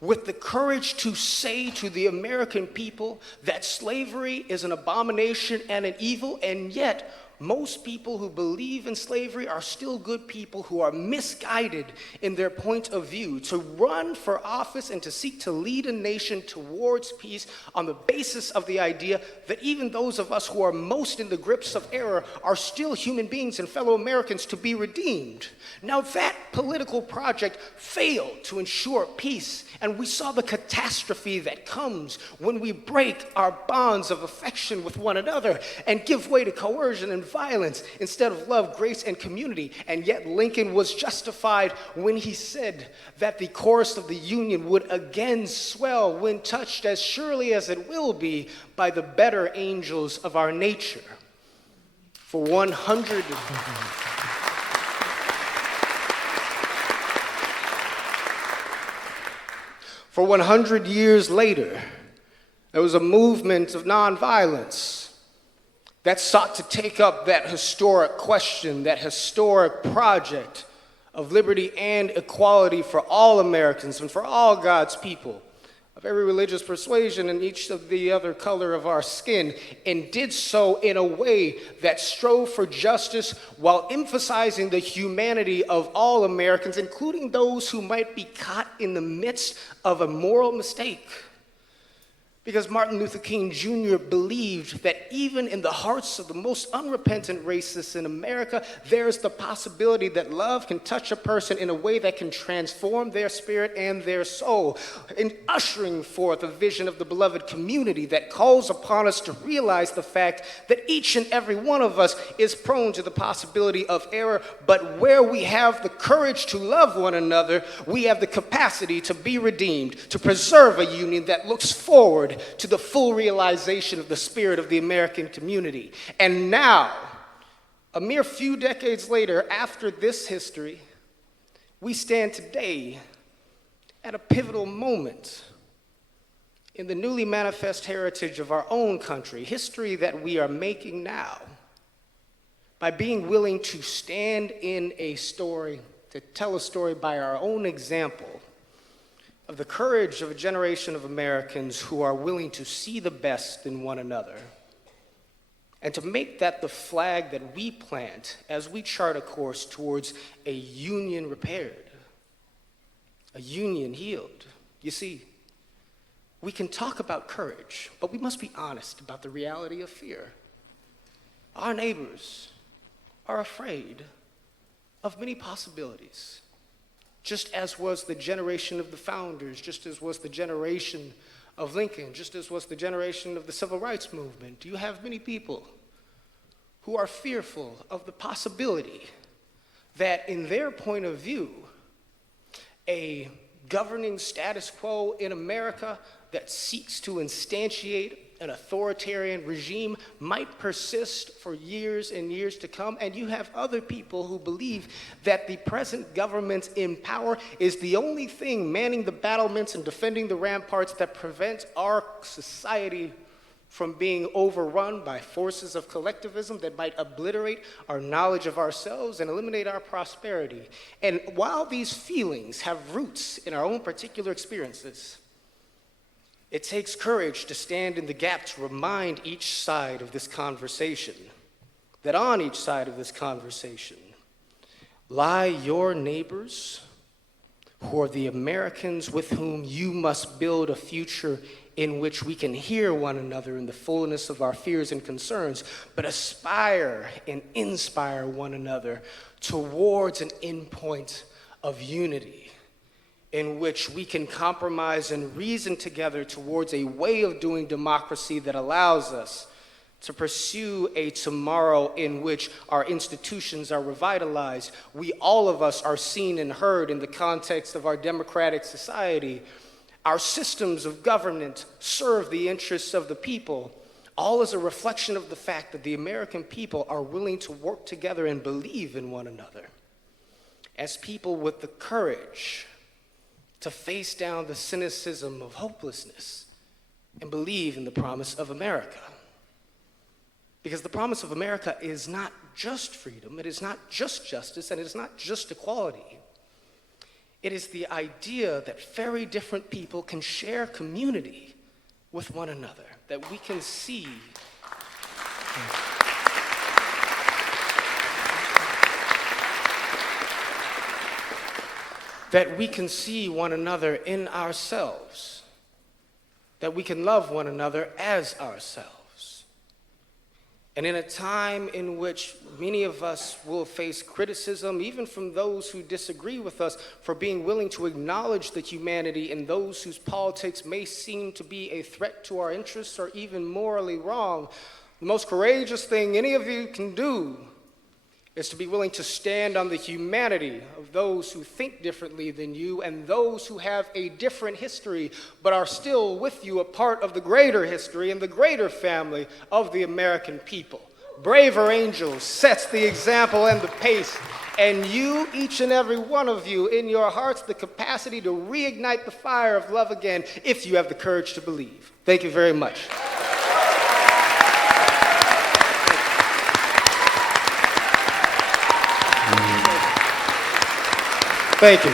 with the courage to say to the American people that slavery is an abomination and an evil, and yet most people who believe in slavery are still good people who are misguided in their point of view, to run for office and to seek to lead a nation towards peace on the basis of the idea that even those of us who are most in the grips of error are still human beings and fellow Americans to be redeemed. Now that political project failed to ensure peace, and we saw the catastrophe that comes when we break our bonds of affection with one another and give way to coercion and violence instead of love, grace, and community. And yet Lincoln was justified when he said that the chorus of the Union would again swell when touched as surely as it will be by the better angels of our nature. For 100 years later, there was a movement of nonviolence that sought to take up that historic question, that historic project of liberty and equality for all Americans and for all God's people, of every religious persuasion and each of the other color of our skin, and did so in a way that strove for justice while emphasizing the humanity of all Americans, including those who might be caught in the midst of a moral mistake. Because Martin Luther King Jr. believed that even in the hearts of the most unrepentant racists in America, there's the possibility that love can touch a person in a way that can transform their spirit and their soul, in ushering forth a vision of the beloved community that calls upon us to realize the fact that each and every one of us is prone to the possibility of error, but where we have the courage to love one another, we have the capacity to be redeemed, to preserve a union that looks forward to the full realization of the spirit of the American community. And now, a mere few decades later, after this history, we stand today at a pivotal moment in the newly manifest heritage of our own country, history that we are making now, by being willing to stand in a story, to tell a story by our own example, of the courage of a generation of Americans who are willing to see the best in one another, and to make that the flag that we plant as we chart a course towards a union repaired, a union healed. You see, we can talk about courage, but we must be honest about the reality of fear. Our neighbors are afraid of many possibilities, just as was the generation of the founders, just as was the generation of Lincoln, just as was the generation of the Civil Rights Movement. You have many people who are fearful of the possibility that, in their point of view, a governing status quo in America that seeks to instantiate an authoritarian regime might persist for years and years to come. And you have other people who believe that the present government in power is the only thing manning the battlements and defending the ramparts that prevent our society from being overrun by forces of collectivism that might obliterate our knowledge of ourselves and eliminate our prosperity. And while these feelings have roots in our own particular experiences, it takes courage to stand in the gap to remind each side of this conversation that on each side of this conversation lie your neighbors, who are the Americans with whom you must build a future in which we can hear one another in the fullness of our fears and concerns, but aspire and inspire one another towards an endpoint of unity in which we can compromise and reason together towards a way of doing democracy that allows us to pursue a tomorrow in which our institutions are revitalized. We, all of us, are seen and heard in the context of our democratic society. Our systems of government serve the interests of the people, all as a reflection of the fact that the American people are willing to work together and believe in one another as people with the courage to face down the cynicism of hopelessness and believe in the promise of America. Because the promise of America is not just freedom, it is not just justice, and it is not just equality. It is the idea that very different people can share community with one another, that we can see one another in ourselves, that we can love one another as ourselves. And in a time in which many of us will face criticism, even from those who disagree with us, for being willing to acknowledge the humanity in those whose politics may seem to be a threat to our interests or even morally wrong, the most courageous thing any of you can do is to be willing to stand on the humanity of those who think differently than you and those who have a different history but are still with you, a part of the greater history and the greater family of the American people. Braver Angels sets the example and the pace, and you, each and every one of you, in your hearts, the capacity to reignite the fire of love again if you have the courage to believe. Thank you very much. Thank you.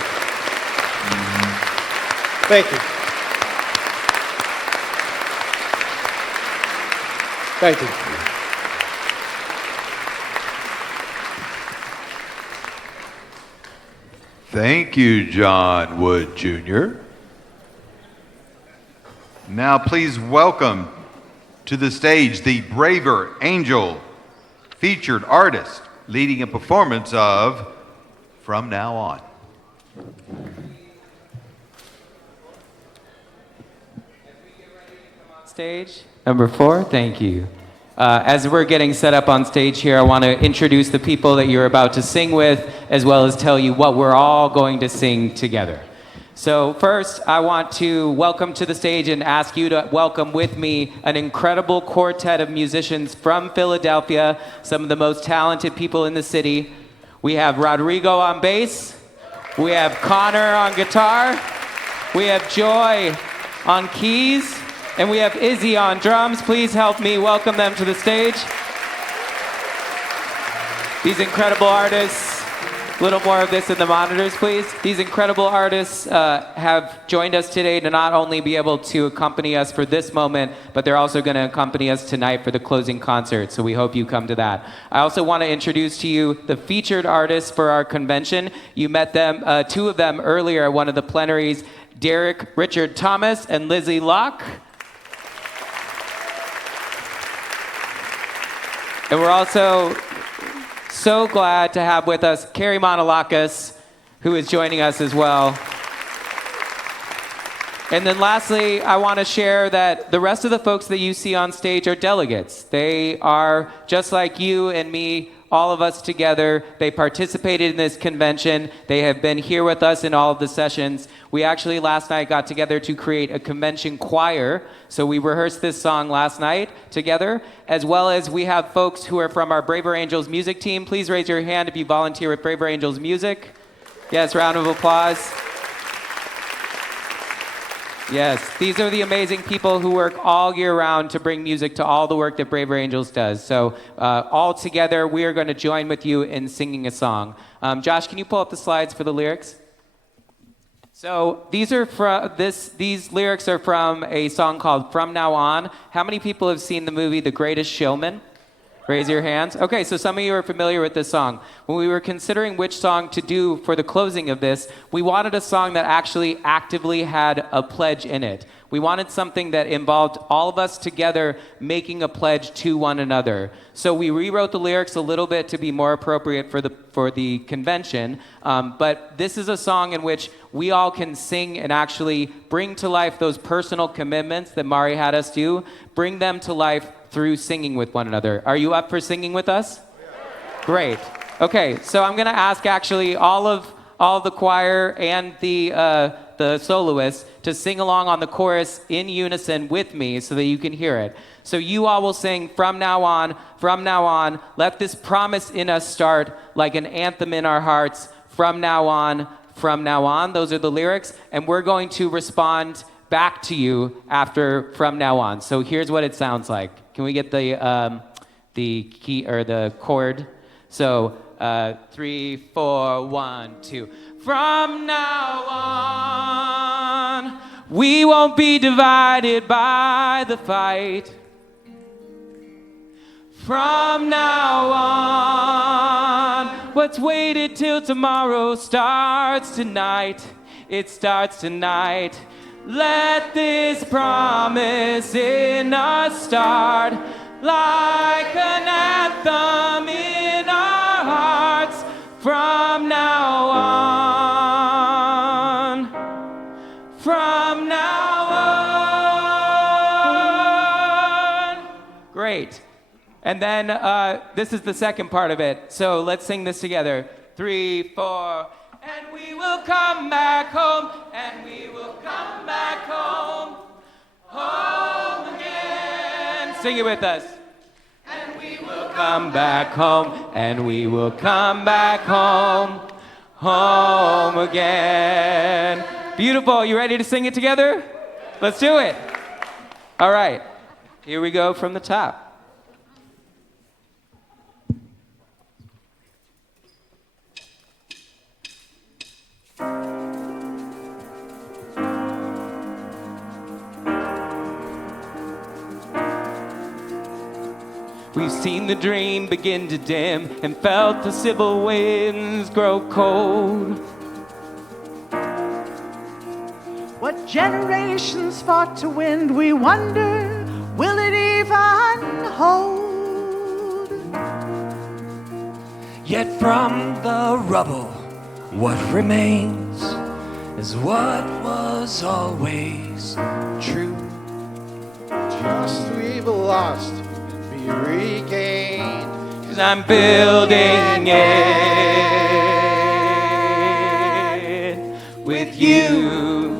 Thank you. Thank you. Thank you, John Wood Jr. Now please welcome to the stage the Braver Angel featured artist leading a performance of From Now On. Stage number 4, thank you. As we're getting set up on stage here, I want to introduce the people that you're about to sing with, as well as tell you what we're all going to sing together. So first, I want to welcome to the stage and ask you to welcome with me an incredible quartet of musicians from Philadelphia, some of the most talented people in the city. We have Rodrigo on bass, we have Connor on guitar, we have Joy on keys, and we have Izzy on drums. Please help me welcome them to the stage. These incredible artists, a little more of this in the monitors, please. These incredible artists have joined us today to not only be able to accompany us for this moment, but they're also going to accompany us tonight for the closing concert, so we hope you come to that. I also want to introduce to you the featured artists for our convention. You met them, 2 of them earlier at one of the plenaries. Derek Richard Thomas and Lizzie Locke. And we're also so glad to have with us Carrie Montelakis, who is joining us as well. And then lastly, I want to share that the rest of the folks that you see on stage are delegates. They are just like you and me, all of us together. They participated in this convention. They have been here with us in all of the sessions. We actually last night got together to create a convention choir. So we rehearsed this song last night together, as well as we have folks who are from our Braver Angels music team. Please raise your hand if you volunteer with Braver Angels music. Yes, round of applause. Yes, these are the amazing people who work all year round to bring music to all the work that Braver Angels does. So all together, we are going to join with you in singing a song. Josh, can you pull up the slides for the lyrics? So these lyrics are from a song called From Now On. How many people have seen the movie The Greatest Showman? Raise your hands. Okay, so some of you are familiar with this song. When we were considering which song to do for the closing of this, we wanted a song that actually actively had a pledge in it. We wanted something that involved all of us together making a pledge to one another. So we rewrote the lyrics a little bit to be more appropriate for the convention. But this is a song in which we all can sing and actually bring to life those personal commitments that Mari had us do, bring them to life through singing with one another. Are you up for singing with us? Great. Okay, so I'm going to ask actually all of the choir and the soloists to sing along on the chorus in unison with me so that you can hear it. So you all will sing from now on, let this promise in us start like an anthem in our hearts, from now on, from now on. Those are the lyrics, and we're going to respond back to you after from now on. So here's what it sounds like. Can we get the key or the chord? So 3, 4, 1, 2. From now on, we won't be divided by the fight. From now on, what's waited till tomorrow starts tonight. It starts tonight. Let this promise in us start like an anthem in our hearts. From now on, from now on. Great. And then this is the second part of it. So let's sing this together. 3, 4. And we will come back home, and we will come back home, home again. Sing it with us. And we will come back home, and we will come back home, home again. Beautiful. You ready to sing it together? Let's do it. All right. Here we go from the top. We've seen the dream begin to dim and felt the civil winds grow cold. What generations fought to win, we wonder, will it even hold? Yet from the rubble, what remains is what was always true. Trust we've lost, be regained. 'Cause I'm building it with you.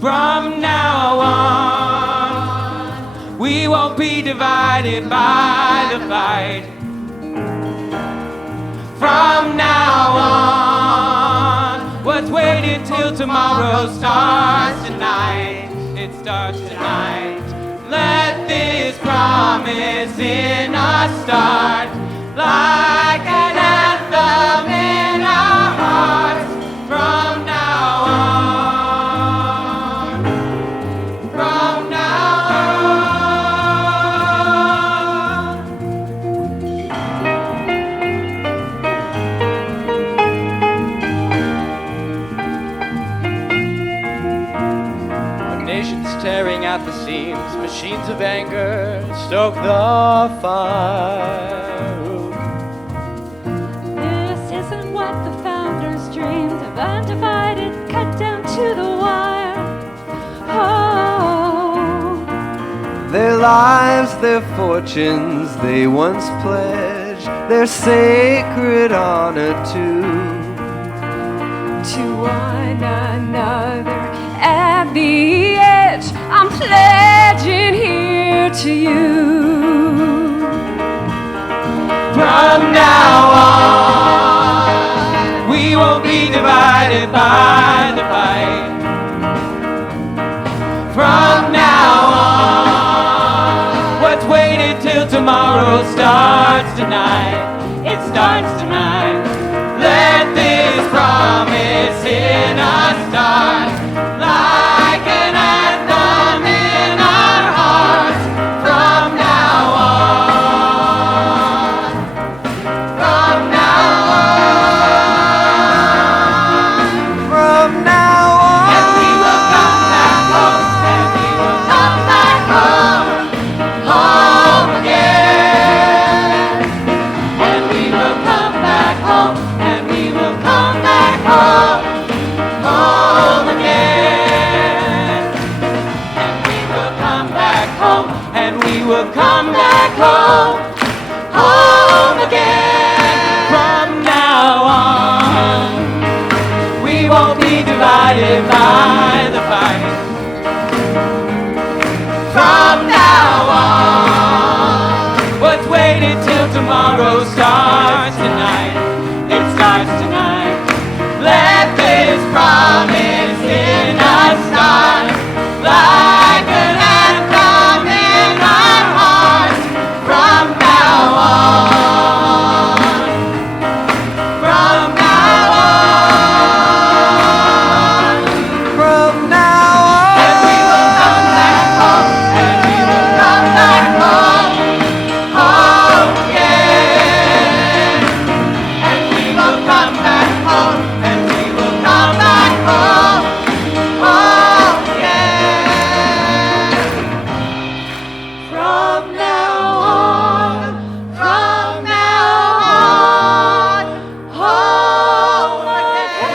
From now on, we won't be divided by the fight. From now on, what's waited till tomorrow starts tonight. It starts tonight. Let this promise in us start like an anthem in our hearts. From now on, from now on. staring at the seams, machines of anger stoke the fire. This isn't what the founders dreamed of, undivided, cut down to the wire. Oh, Their lives, their fortunes, they once pledged their sacred honor to one another at the edge, I'm pledging here to you. From now on, we won't be divided by the fight. From now on, what's waited till tomorrow starts tonight. It starts tonight. Let this promise in us start like an anthem in our hearts. From now on, from now on, from now on, and we will come back home, and we will come back home, home again, and we will come back home, and we will come back home, home again, and we will come back home, and we will come back home, home again. From now on, we won't be divided by the fight. From now on, what's waited till tomorrow starts tonight. It starts tonight. Let this promise in us start like an anthem in our hearts. From now on, from now on, from now on, and we will come back home, and we will come back home, home again, and we will come back home, and we will come back home, home again. From now on, from now on, home again.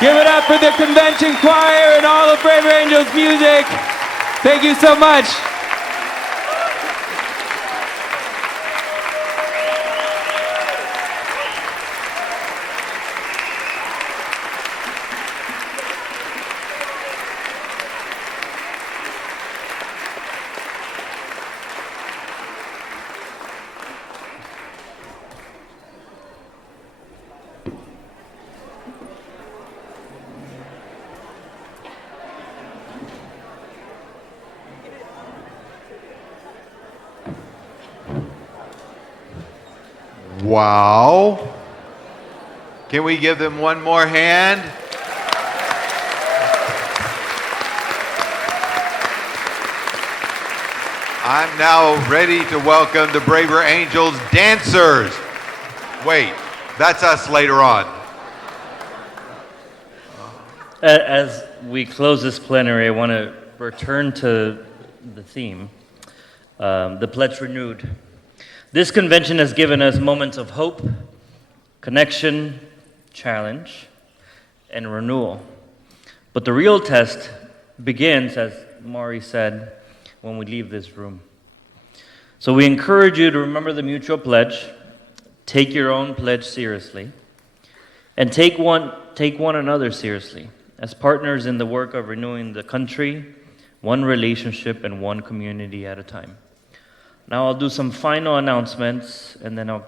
Give it up for the convention choir and all of Braver Angels music. Thank you so much. Wow. Can we give them one more hand? I'm now ready to welcome the Braver Angels dancers. Wait, that's us later on. As we close this plenary, I want to return to the theme, the pledge renewed. This convention has given us moments of hope, connection, challenge, and renewal. But the real test begins, as Maury said, when we leave this room. So we encourage you to remember the mutual pledge, take your own pledge seriously, and take one another seriously as partners in the work of renewing the country, one relationship and one community at a time. Now I'll do some final announcements, and then I'll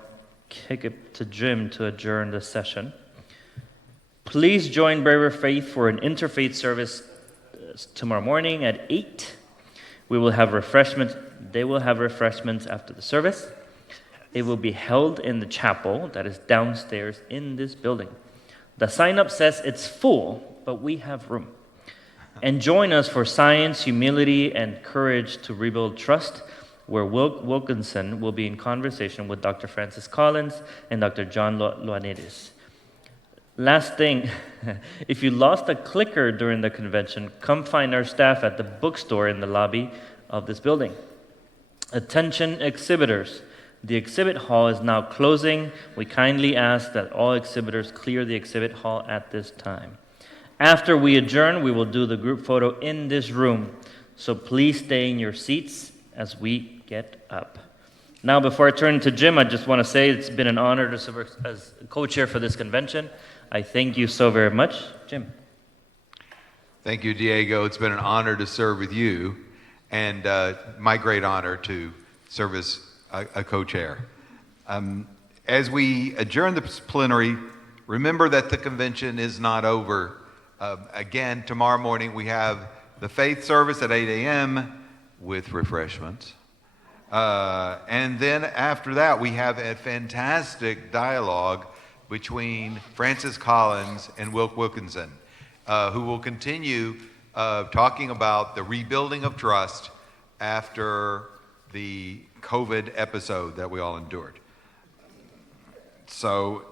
kick it to Jim to adjourn the session. Please join Braver Faith for an interfaith service tomorrow morning at 8. We will have refreshments. They will have refreshments after the service. It will be held in the chapel that is downstairs in this building. The sign-up says it's full, but we have room. And join us for science, humility, and courage to rebuild trust where Wilkinson will be in conversation with Dr. Francis Collins and Dr. John Ioannidis. Last thing, if you lost a clicker during the convention, come find our staff at the bookstore in the lobby of this building. Attention exhibitors. The exhibit hall is now closing. We kindly ask that all exhibitors clear the exhibit hall at this time. After we adjourn, we will do the group photo in this room. So please stay in your seats as we get up. Now, before I turn to Jim, I just want to say it's been an honor to serve as co-chair for this convention. I thank you so very much. Jim. Thank you, Diego. It's been an honor to serve with you, and my great honor to serve as a co-chair. As we adjourn the plenary, remember that the convention is not over. Again, tomorrow morning we have the faith service at 8 a.m. with refreshments. And then after that, we have a fantastic dialogue between Francis Collins and Wilt Wilkinson, who will continue talking about the rebuilding of trust after the COVID episode that we all endured. So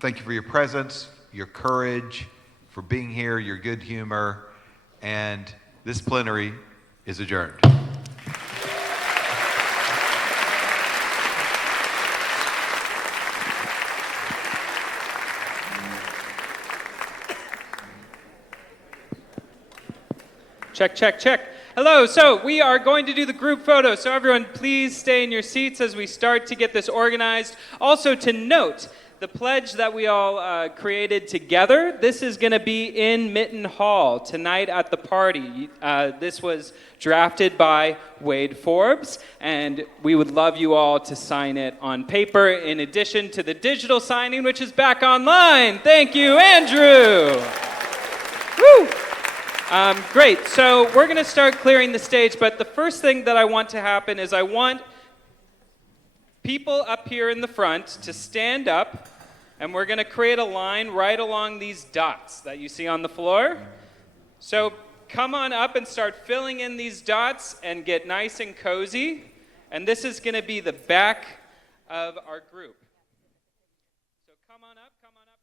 thank you for your presence, your courage, for being here, your good humor, and this plenary is adjourned. Check, check, check. Hello, so we are going to do the group photo. So everyone, please stay in your seats as we start to get this organized. Also to note, the pledge that we all created together, this is going to be in Mitten Hall tonight at the party. This was drafted by Wade Forbes, and we would love you all to sign it on paper in addition to the digital signing, which is back online. Thank you, Andrew. Woo! Great, so we're going to start clearing the stage, but the first thing that I want to happen is I want people up here in the front to stand up, and we're going to create a line right along these dots that you see on the floor. So come on up and start filling in these dots and get nice and cozy. And this is going to be the back of our group. So come on up, come on up.